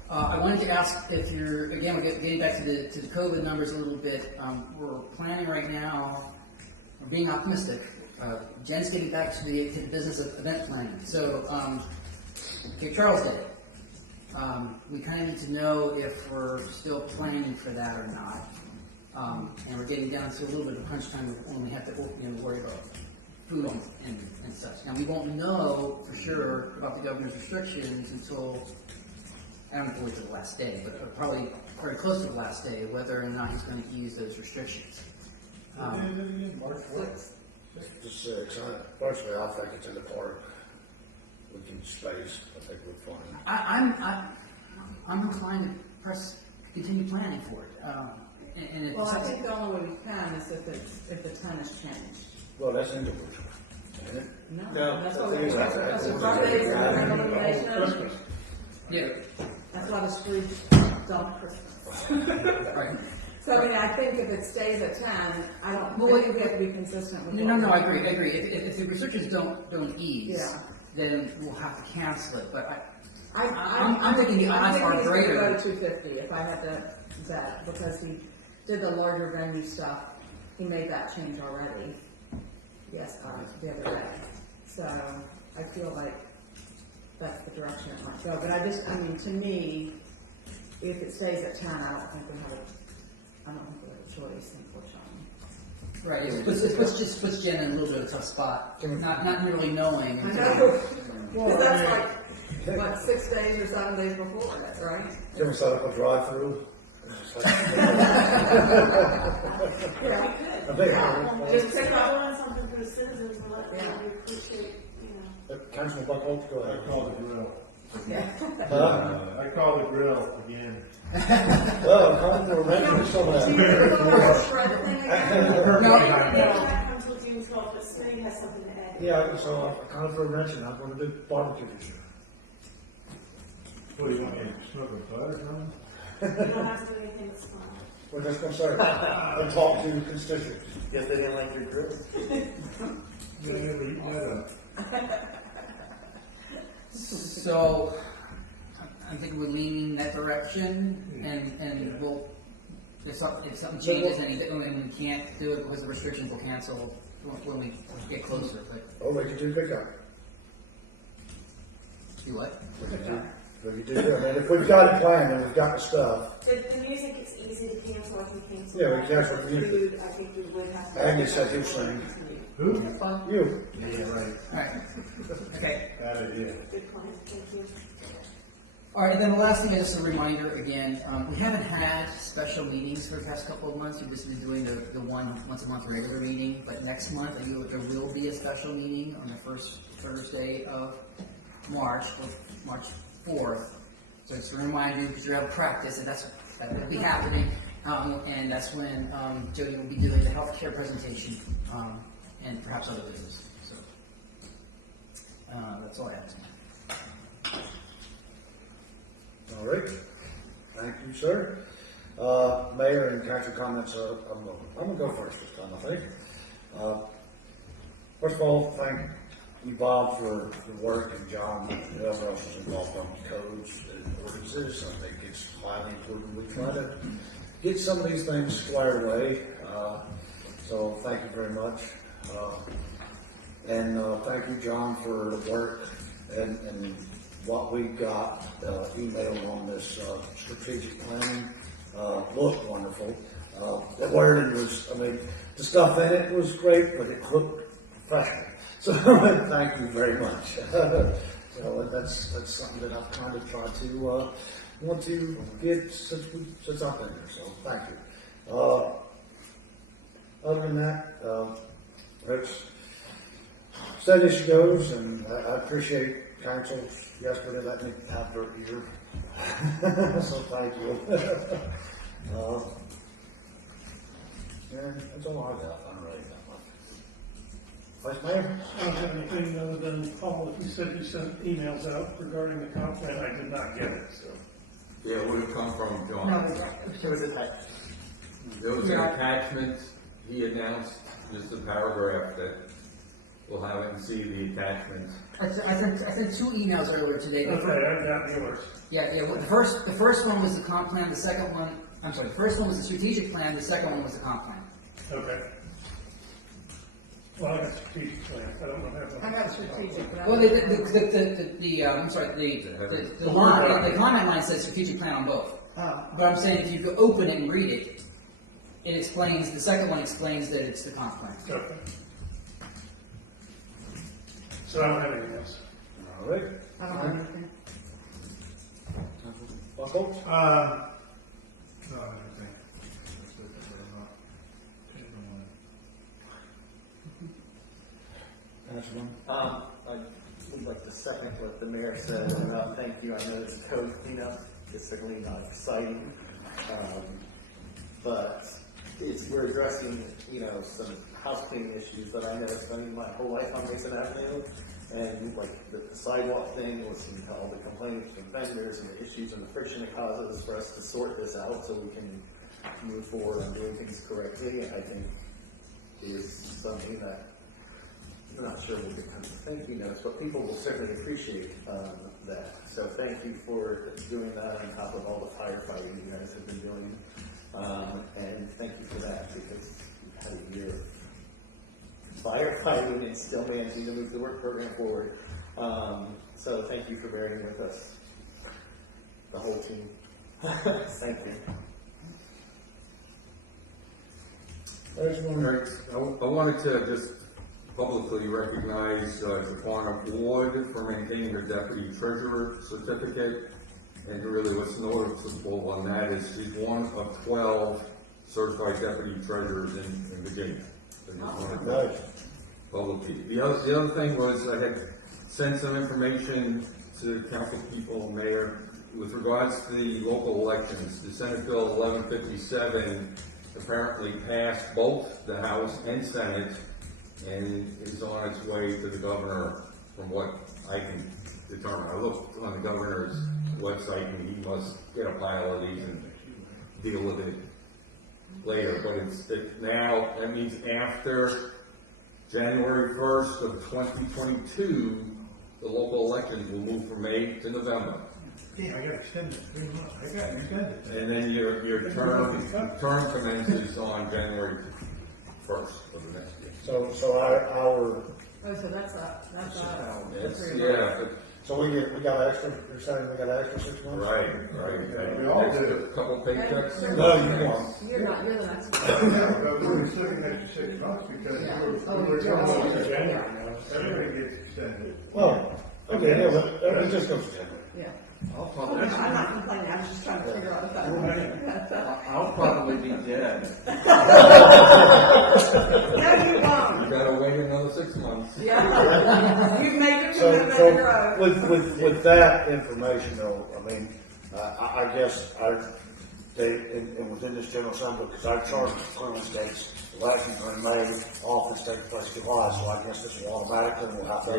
I wanted to ask if you're, again, we're getting back to the COVID numbers a little bit. We're planning right now, we're being optimistic. Jen's getting back to the business of event planning. So, Cape Charles Day. We kind of need to know if we're still planning for that or not. And we're getting down to a little bit of crunch time when we have to worry about food and such. Now, we won't know for sure about the governor's restrictions until, I don't have to wait till the last day, but probably very close to the last day, whether or not he's going to ease those restrictions. March 4th. The 6th, personally, I think it's in the park. We can space, I think we're fine. I'm inclined to continue planning for it. And it's Well, I think the only way we can is if the time has changed. Well, that's individual, isn't it? No, that's what we're, that's what Friday is, elimination. Yeah. That's why the streets don't Christmas. Right. So, I mean, I think if it stays at 10, I think we have to be be consistent with. No, I agree. If the restrictions don't ease, Yeah. then we'll have to cancel it. But I'm thinking the odds are he's greater. gonna go to 250 if I had to bet, because he did the larger venue stuff. He made that change already. Yes, the other day. So I feel like that's the direction it might go. But I mean, to me, if it stays at 10, I don't think we have a choice, unfortunately. Right. It puts Jen in a little bit of a tough spot. Not really knowing. I know. Because that's like, 6 days or 7 days before it, right? Can we set up a drive-through? Yeah. I think, Just pick up. Doing something for the citizens, and let them appreciate, Councilman Buckholz, go I ahead. call the grill. Yeah. I call the grill again. Well, I'm calling for a mention some of Do you remember that. the spread thing again? That comes with June 12th, but Smitty has something to add. Yeah, so I'm calling for a mention, I'm gonna do barbecue this year. What do you want me to smoke a butt or something? You don't have to do anything that's fun. We're just gonna start and talk to constituents. Guess they didn't like your grill. You ain't never eaten that up. So I think we're leaning that direction, and we'll, if something changes and we can't do it because of restrictions, we'll cancel when we get closer. But Oh, we could do pickup. do what? We could do, I mean, if we've got it planned and we've got the stuff. The music is easy to cancel, I can cancel. Yeah, we cancel the music. Food, I think we would have to. Agnes said he was saying, Who? you. Yeah, right. All right. Okay. Bad idea. Good plan, thank you. All right, and then the last thing is just a reminder again, we haven't had special meetings for the past couple of months. We've just been doing the once a month regular meeting, but next month there will be a special meeting on the first Thursday of March, March 4th. So it's to remind you, because you're out of practice, and that will be happening. And that's when Jody will be doing the healthcare presentation, and perhaps other business. So that's all I have tonight. All right. Thank you, sir. Mayor and council comments, I'm gonna go first this time, I think. First of all, thank you, Bob, for the work, and John, and whoever else is involved on codes and ordinances. I think it's highly important we try to get some of these things squared away. So thank you very much. And thank you, John, for the work and what we got emailed on this strategic planning. Looked wonderful. The wording was, I mean, the stuff in it was great, but it looked professional. So thank you very much. So that's something that I've kind of tried to want to get since I've been here. So thank you. other than that, it's steady as she goes, and I appreciate council yesterday letting me have their ear. So thank you. And that's all I got. I don't really got much. Vice Mayor? I don't have anything other than, Paul, you said you sent emails out regarding the comp plan, I did not get it, so. Yeah, it would have come from John. No, it was attached. There was an attachment, he announced, just a paragraph that we'll have it and see the attachment. I sent 2 emails earlier today. Okay, I got yours. Yeah, well, the first one was the comp plan, the second one, I'm sorry, the first one was the strategic plan, the second one was the comp plan. Okay. Well, I got strategic plan, I don't know how. I got strategic, but I. Well, I'm sorry, the line, the comment line says strategic plan on both. Oh. But I'm saying if you go open it and read it, it explains, the second one explains that it's the comp plan. Okay. So I don't have anything else. All right. I don't have anything. Buckles? No, I don't think. I would like to second what the mayor said, and thank you. I know it's a code cleanup, it's certainly not exciting, but we're addressing, some house cleaning issues that I know, spending my whole life on Mason Avenue, and like the sidewalk thing, listening to all the complaints from vendors and the issues and the friction it causes for us to sort this out so we can move forward on doing things correctly, I think is something that I'm not sure will become a thank you notes, but people will certainly appreciate that. So thank you for doing that on top of all the firefighting you guys have been doing. And thank you for that, because we've had a year of firefighting and still managing to move the work program forward. So thank you for bearing with us, the whole team. Thank you. I wanted to just publicly recognize Shaquana Ward for maintaining her deputy treasurer certificate. And really what's noticeable on that is she's one of 12 certified deputy treasurers in Virginia. So just wanted to publicly. The other thing was I had sent some information to council people, mayor, with regards to the local elections. The Senate Bill 1157 apparently passed both the House and Senate and is on its way to the governor from what I can determine. I looked on the governor's website and he must get a pile of these and deal with it later. But now, that means after January 1st of 2022, the local elections will move from May to November. Yeah, I got extended 3 months. I got extended. And then your term commences on January 1st of the next year. So our, Oh, so that's so we got extra, you're saying we got extra 6 months? Right. We all Extra do. couple paychecks. No, you won't. You're not, you're the next one. Yeah, but we're still an extra 6 months because Yeah. we're You're all going in. to January now. Everybody gets extended. Well, okay, yeah, but it just goes to Yeah. I'll Oh, no, I'm not complaining, I was just trying to figure out if that. I'll probably be dead. No, you won't. You gotta wait another 6 months. Yeah. You've made your commitment to grow. with that information though, I mean, I guess and within this general assembly, because our charter clearly states elections are in May, office takes place July, so I guess this will automatically will have to.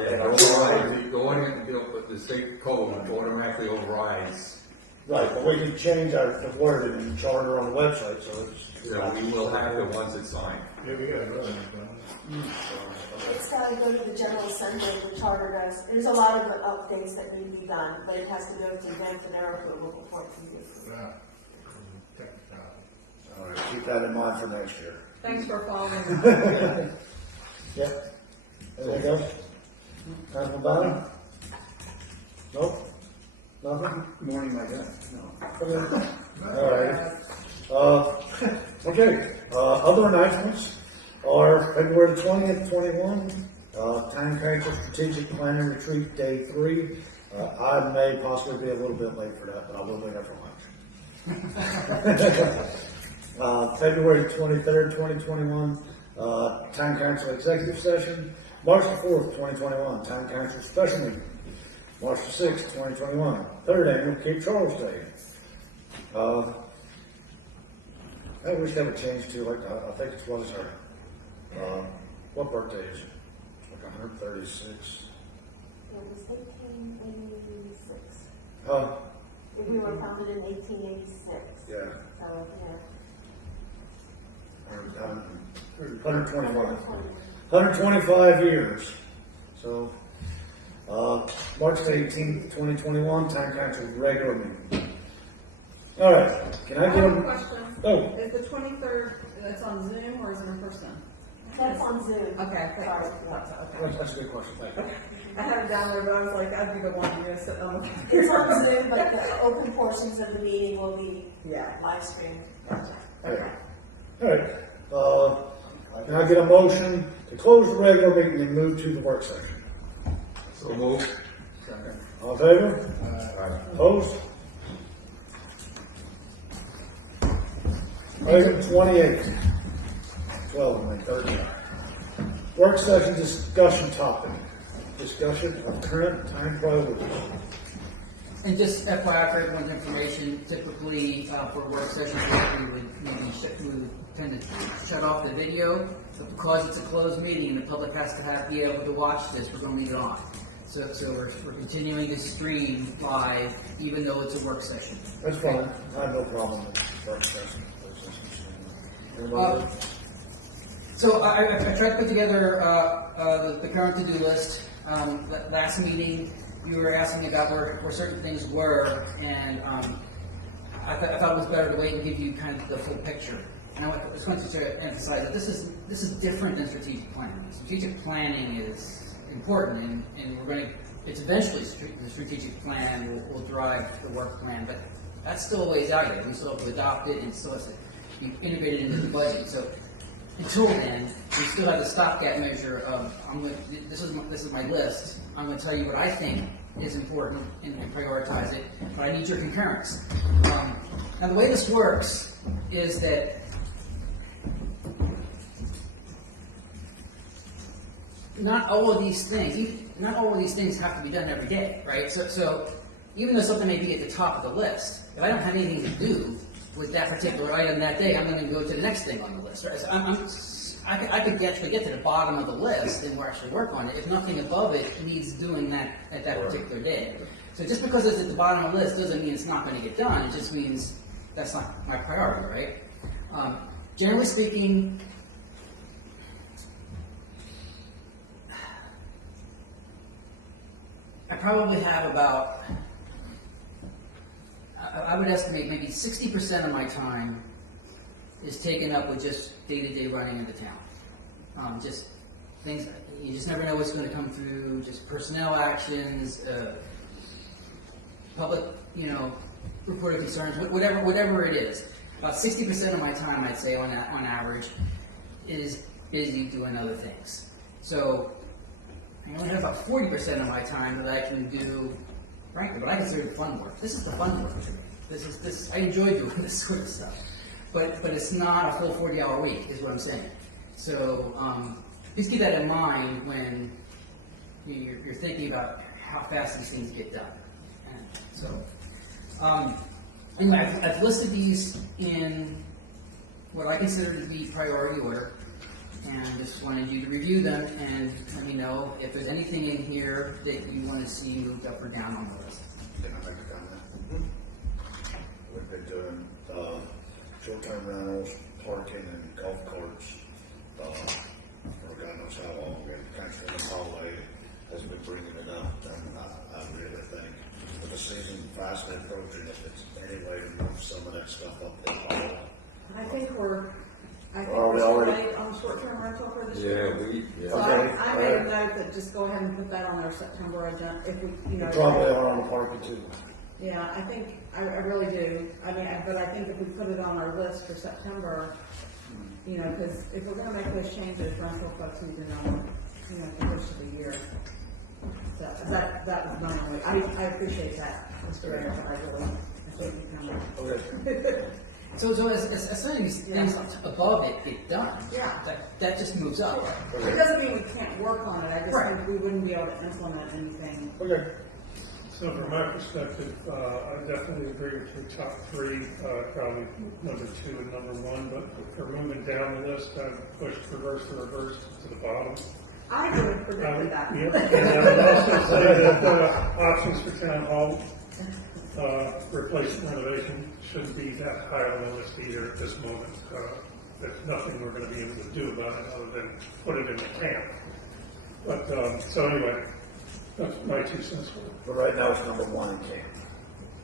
The ordinance, the state code automatically overrides. Right, but we can change the wording in the charter on the website, so it's. Yeah, we will have it once it's signed. Yeah, we got it running. It's gotta go to the general assembly, the charter does. There's a lot of updates that need to be done, but it has to go through them for their approval before it can be approved. Yeah. All right, keep that in mind for next year. Thanks for following. Yep. Anything else? Councilman Bynum? Nope? Nothing? Morning, my God. No. Okay. All right. Okay, other announcements are February 20th, 21, Town Council Strategic Planning Retreat Day 3. I may possibly be a little bit late for that, but I will be there for lunch. February 23rd, 2021, Town council executive session, March the 4th, 2021, town council special meeting, March the 6th, 2021, third annual Cape Charles Day. I wish that would change to, like, I think it's what is our, what birthday is it? Like 136. It was 1886. Huh? We were founded in 1886. Yeah. So, yeah. 125. 125 years. So, March the 18th, 2021, town council regular meeting. All right, can I I get have a a, question. oh, Is the 23rd, that's on Zoom or is it in person? That's on Zoom. Okay, thank Sorry. you. that's a good question, thank you. I had it down there, but I was like, I'd be the one to sit on the. It's on Zoom, but the open portions of the meeting will be Yeah. live streamed. Okay. All right, can I get a motion to close the regular meeting and move to the work session? So move. All in favor? Opposed? Item 28. 12, and then 13. Work session discussion topic. Discussion of current time priorities. And just FYI for everyone's information, typically for work sessions, we would we would tend to shut off the video, but because it's a closed meeting and the public has to be able to watch this, we're going to leave it on. So we're continuing to stream live, even though it's a work session. That's fine. I have no problem with work session. Anybody else? So I tried to put together the current to-do list. Last meeting, you were asking about where certain things were, and I thought it was better to wait and give you kind of the full picture. And I just want to emphasize that this is different than strategic planning. Strategic planning is important, and we're going to. It's eventually the strategic plan will drive the work plan, but that's still a ways out yet. We still have to adopt it, and it still has to be integrated into the budget. So until then, we still have the stopgap measure of this is my list. I'm going to tell you what I think is important and prioritize it, but I need your concurrence. Now the way this works is that not all of these things have to be done every day, right? So even though something may be at the top of the list, if I don't have anything to do with that particular item that day, I'm going to go to the next thing on the list, right? So I could actually get to the bottom of the list and we'll actually work on it if nothing above it needs doing that at that particular day. So just because it's at the bottom of the list doesn't mean it's not going to get done. It just means that's not my priority, right? Generally speaking, I probably have about, I would estimate maybe 60% of my time is taken up with just day-to-day running of the town. Just things, you just never know what's going to come through, just personnel actions, public, reported concerns, whatever it is. About 60% of my time, I'd say, on average, is busy doing other things. So I only have about 40% of my time that I can do, frankly, what I consider fun work. This is the fun work to me. I enjoy doing this sort of stuff. But it's not a full 40-hour week, is what I'm saying. So please keep that in mind when you're thinking about how fast these things get done. And so, anyway, I've listed these in what I consider to be priority order, and just wanted you to review them and let me know if there's anything in here that you want to see moved up or down on the list. Can I make a comment? We've been doing short-term rentals, parking, and golf carts for God knows how long. And Councilman Holloway has been bringing it up, and I really think with the season fast approaching, if it's any way to move some of that stuff up there. I think we're Already. late on short-term rental for this year. So Okay. I made a note that just go ahead and put that on our September agenda, if we, We probably are on the parking too. Yeah, I think, I really do. I mean, but I think if we put it on our list for September, because if we're gonna make those changes, rental folks need to know, for the rest of the year. So that was my only, I appreciate that, Mr. Mayor, but I think you come. Okay. So as soon as things above it get done, Yeah. that just moves up. It doesn't mean we can't work on it, I just Right. think we wouldn't be able to implement anything. Okay. So from my perspective, I definitely agree with your top three, probably number 2 and number 1, but for moving down the list, I'd push reverse to the bottom. I would have predicted that. Yeah, and I would also say that options for town hall, replacement renovation shouldn't be that high on the list either at this moment. There's nothing we're gonna be able to do about it other than put it in the camp. But, so anyway, that's my 2 cents for it. But right now it's number 1 in camp.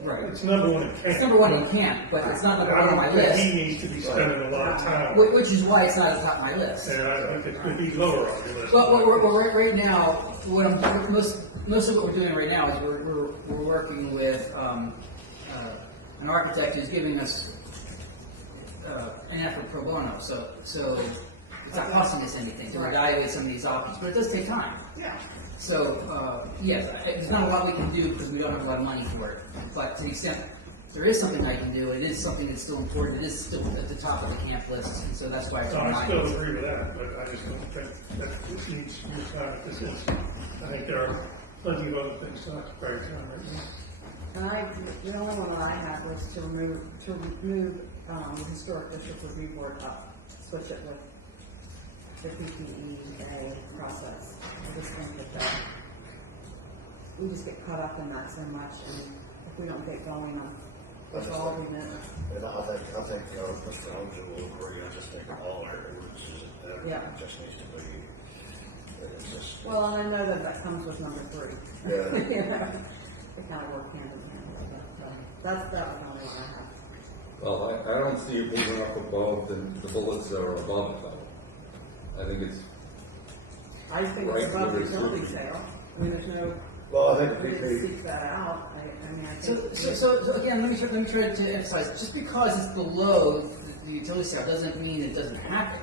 Right. It's number 1 in camp. It's number 1 in camp, but it's not number I 1 on don't my think list, he needs to be spending a lot of time. which is why it's not at the top of my list. And I think it could be lower on your list. Well, right now, most of what we're doing right now is we're working with an architect who's giving us an effort pro bono. So it's not costing us anything to evaluate some of these options, but it does take time. Yeah. So yes, there's not a lot we can do because we don't have a lot of money for it. But to the extent there is something I can do, it is something that's still important. It is still at the top of the camp list, and so that's why it's No, on I my still list. agree with that, but I just don't think that this needs more time at this instant. I think there are plenty of other things to break down right now. And the only one that I had was to remove the historic district review board up, switch it with the PPEA process. I just think that we just get caught up in that so much, and if we don't get going on resolving it. And I think, Mr. Holmes will agree, I just think all our ordinances, Yeah. it just needs to be, it's just, Well, and I know that comes with number 3. Yeah. You know, they kind of work hand in hand, but that was the only one I have. Well, I don't see it moving up above the bullets that are above it, though. I think it's, I just think Right, it's above the where it's utility moving. sale. I mean, there's no, well, I we think didn't seek that out. I mean, I So, think. so again, let me try to emphasize, just because it's below the utility scale doesn't mean it doesn't happen.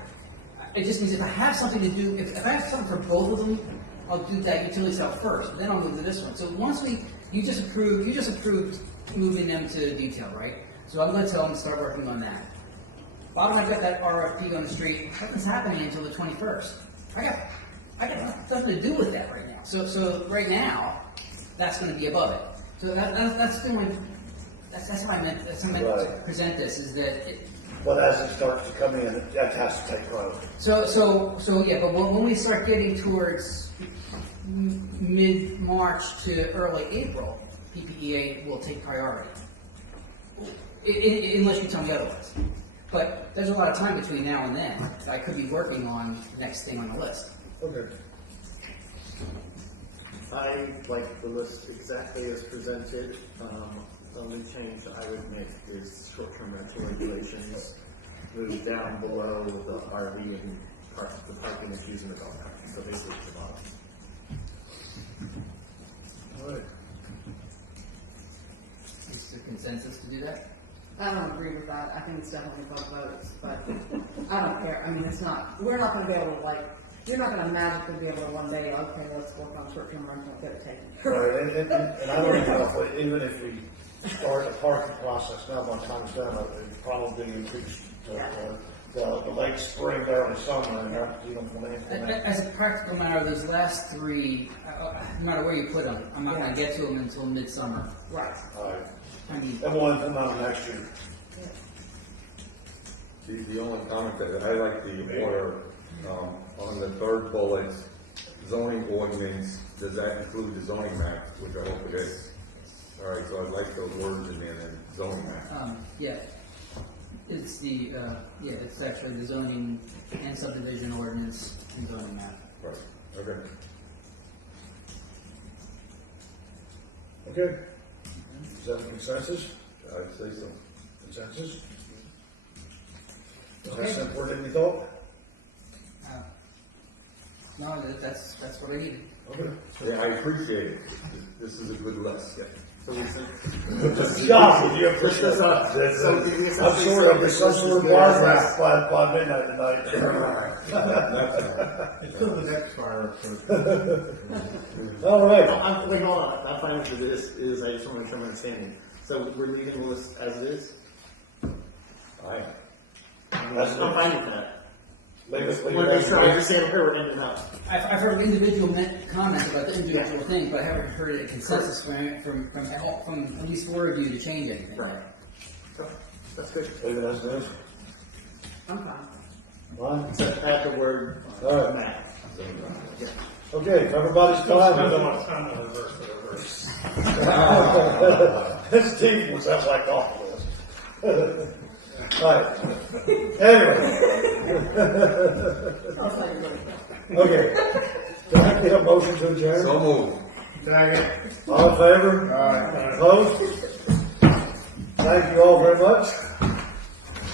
It just means if I have something to do, if I have something for both of them, I'll do that utility scale first, then I'll move to this one. So once you just approved moving them to detail, right? So I'm gonna tell them to start working on that. Bob and I got that RFP on the street, nothing's happening until the 21st. I got nothing to do with that right now. So right now, that's gonna be above it. So that's how I meant to Right. present this, is that it, but as it starts to come in, that has to take priority. so yeah, but when we start getting towards mid-March to early April, PPEA will take priority. Unless you tell me otherwise. But there's a lot of time between now and then. I could be working on the next thing on the list. Okay. I like the list exactly as presented. The only change I would make is short-term rental regulations move down below the RV and the parking issues in the golf cart. So basically at the bottom. All right. Is there consensus to do that? I don't agree with that. I think it's definitely above votes, but I don't care. I mean, it's not, we're not gonna be able to you're not gonna magically be able to one day, okay, let's work on short-term rental, get it taken. Right, and I don't even know if, even if we start the parking process now, by the time it's done, it'd probably increase the late spring, early summer, and that, you don't want to implement. As a practical matter, those last three, no matter where you put them, I'm not gonna get to them until midsummer. Right. All right. I mean, And we'll implement them next year. the only comment that I like the order, on the third bullet, zoning ordinance, does that include the zoning map, which I hope it is? All right, so I'd like those words in there, then zoning map. yeah. It's it's actually the zoning and subdivision ordinance and zoning map. Right, okay. Okay. Is that a consensus? I'd say so. Consensus? Is Okay. that simpler than you thought? No, that's what I needed. Okay. Yeah, I appreciate it. This is a good list, yeah. So we said, John, you appreciate that? I'm sure there'll be some sort of bar graph by midnight tonight. It's still the next fire. All right. wait, hold on. I'm fine with this. I just want to make sure I'm understanding. So we're leaving the list as it is? That's I'm fine with that. Leave it, leave When it they as start it is. understanding her, we're in and out. I've heard individual comments about the individual thing, but I haven't heard a consensus from at least four of you to change anything. Right. That's good. Leave it as it is. I'm fine. Fine? Except add the word All right. Matt. Okay, if everybody's Don't fine spend with a it. lot of time on reverse. Steve was, that's like off the list. Alright, anyway. Okay, can I get a motion to adjourn? So moved. Second. All in favor? All right. Opposed? Thank you all very much.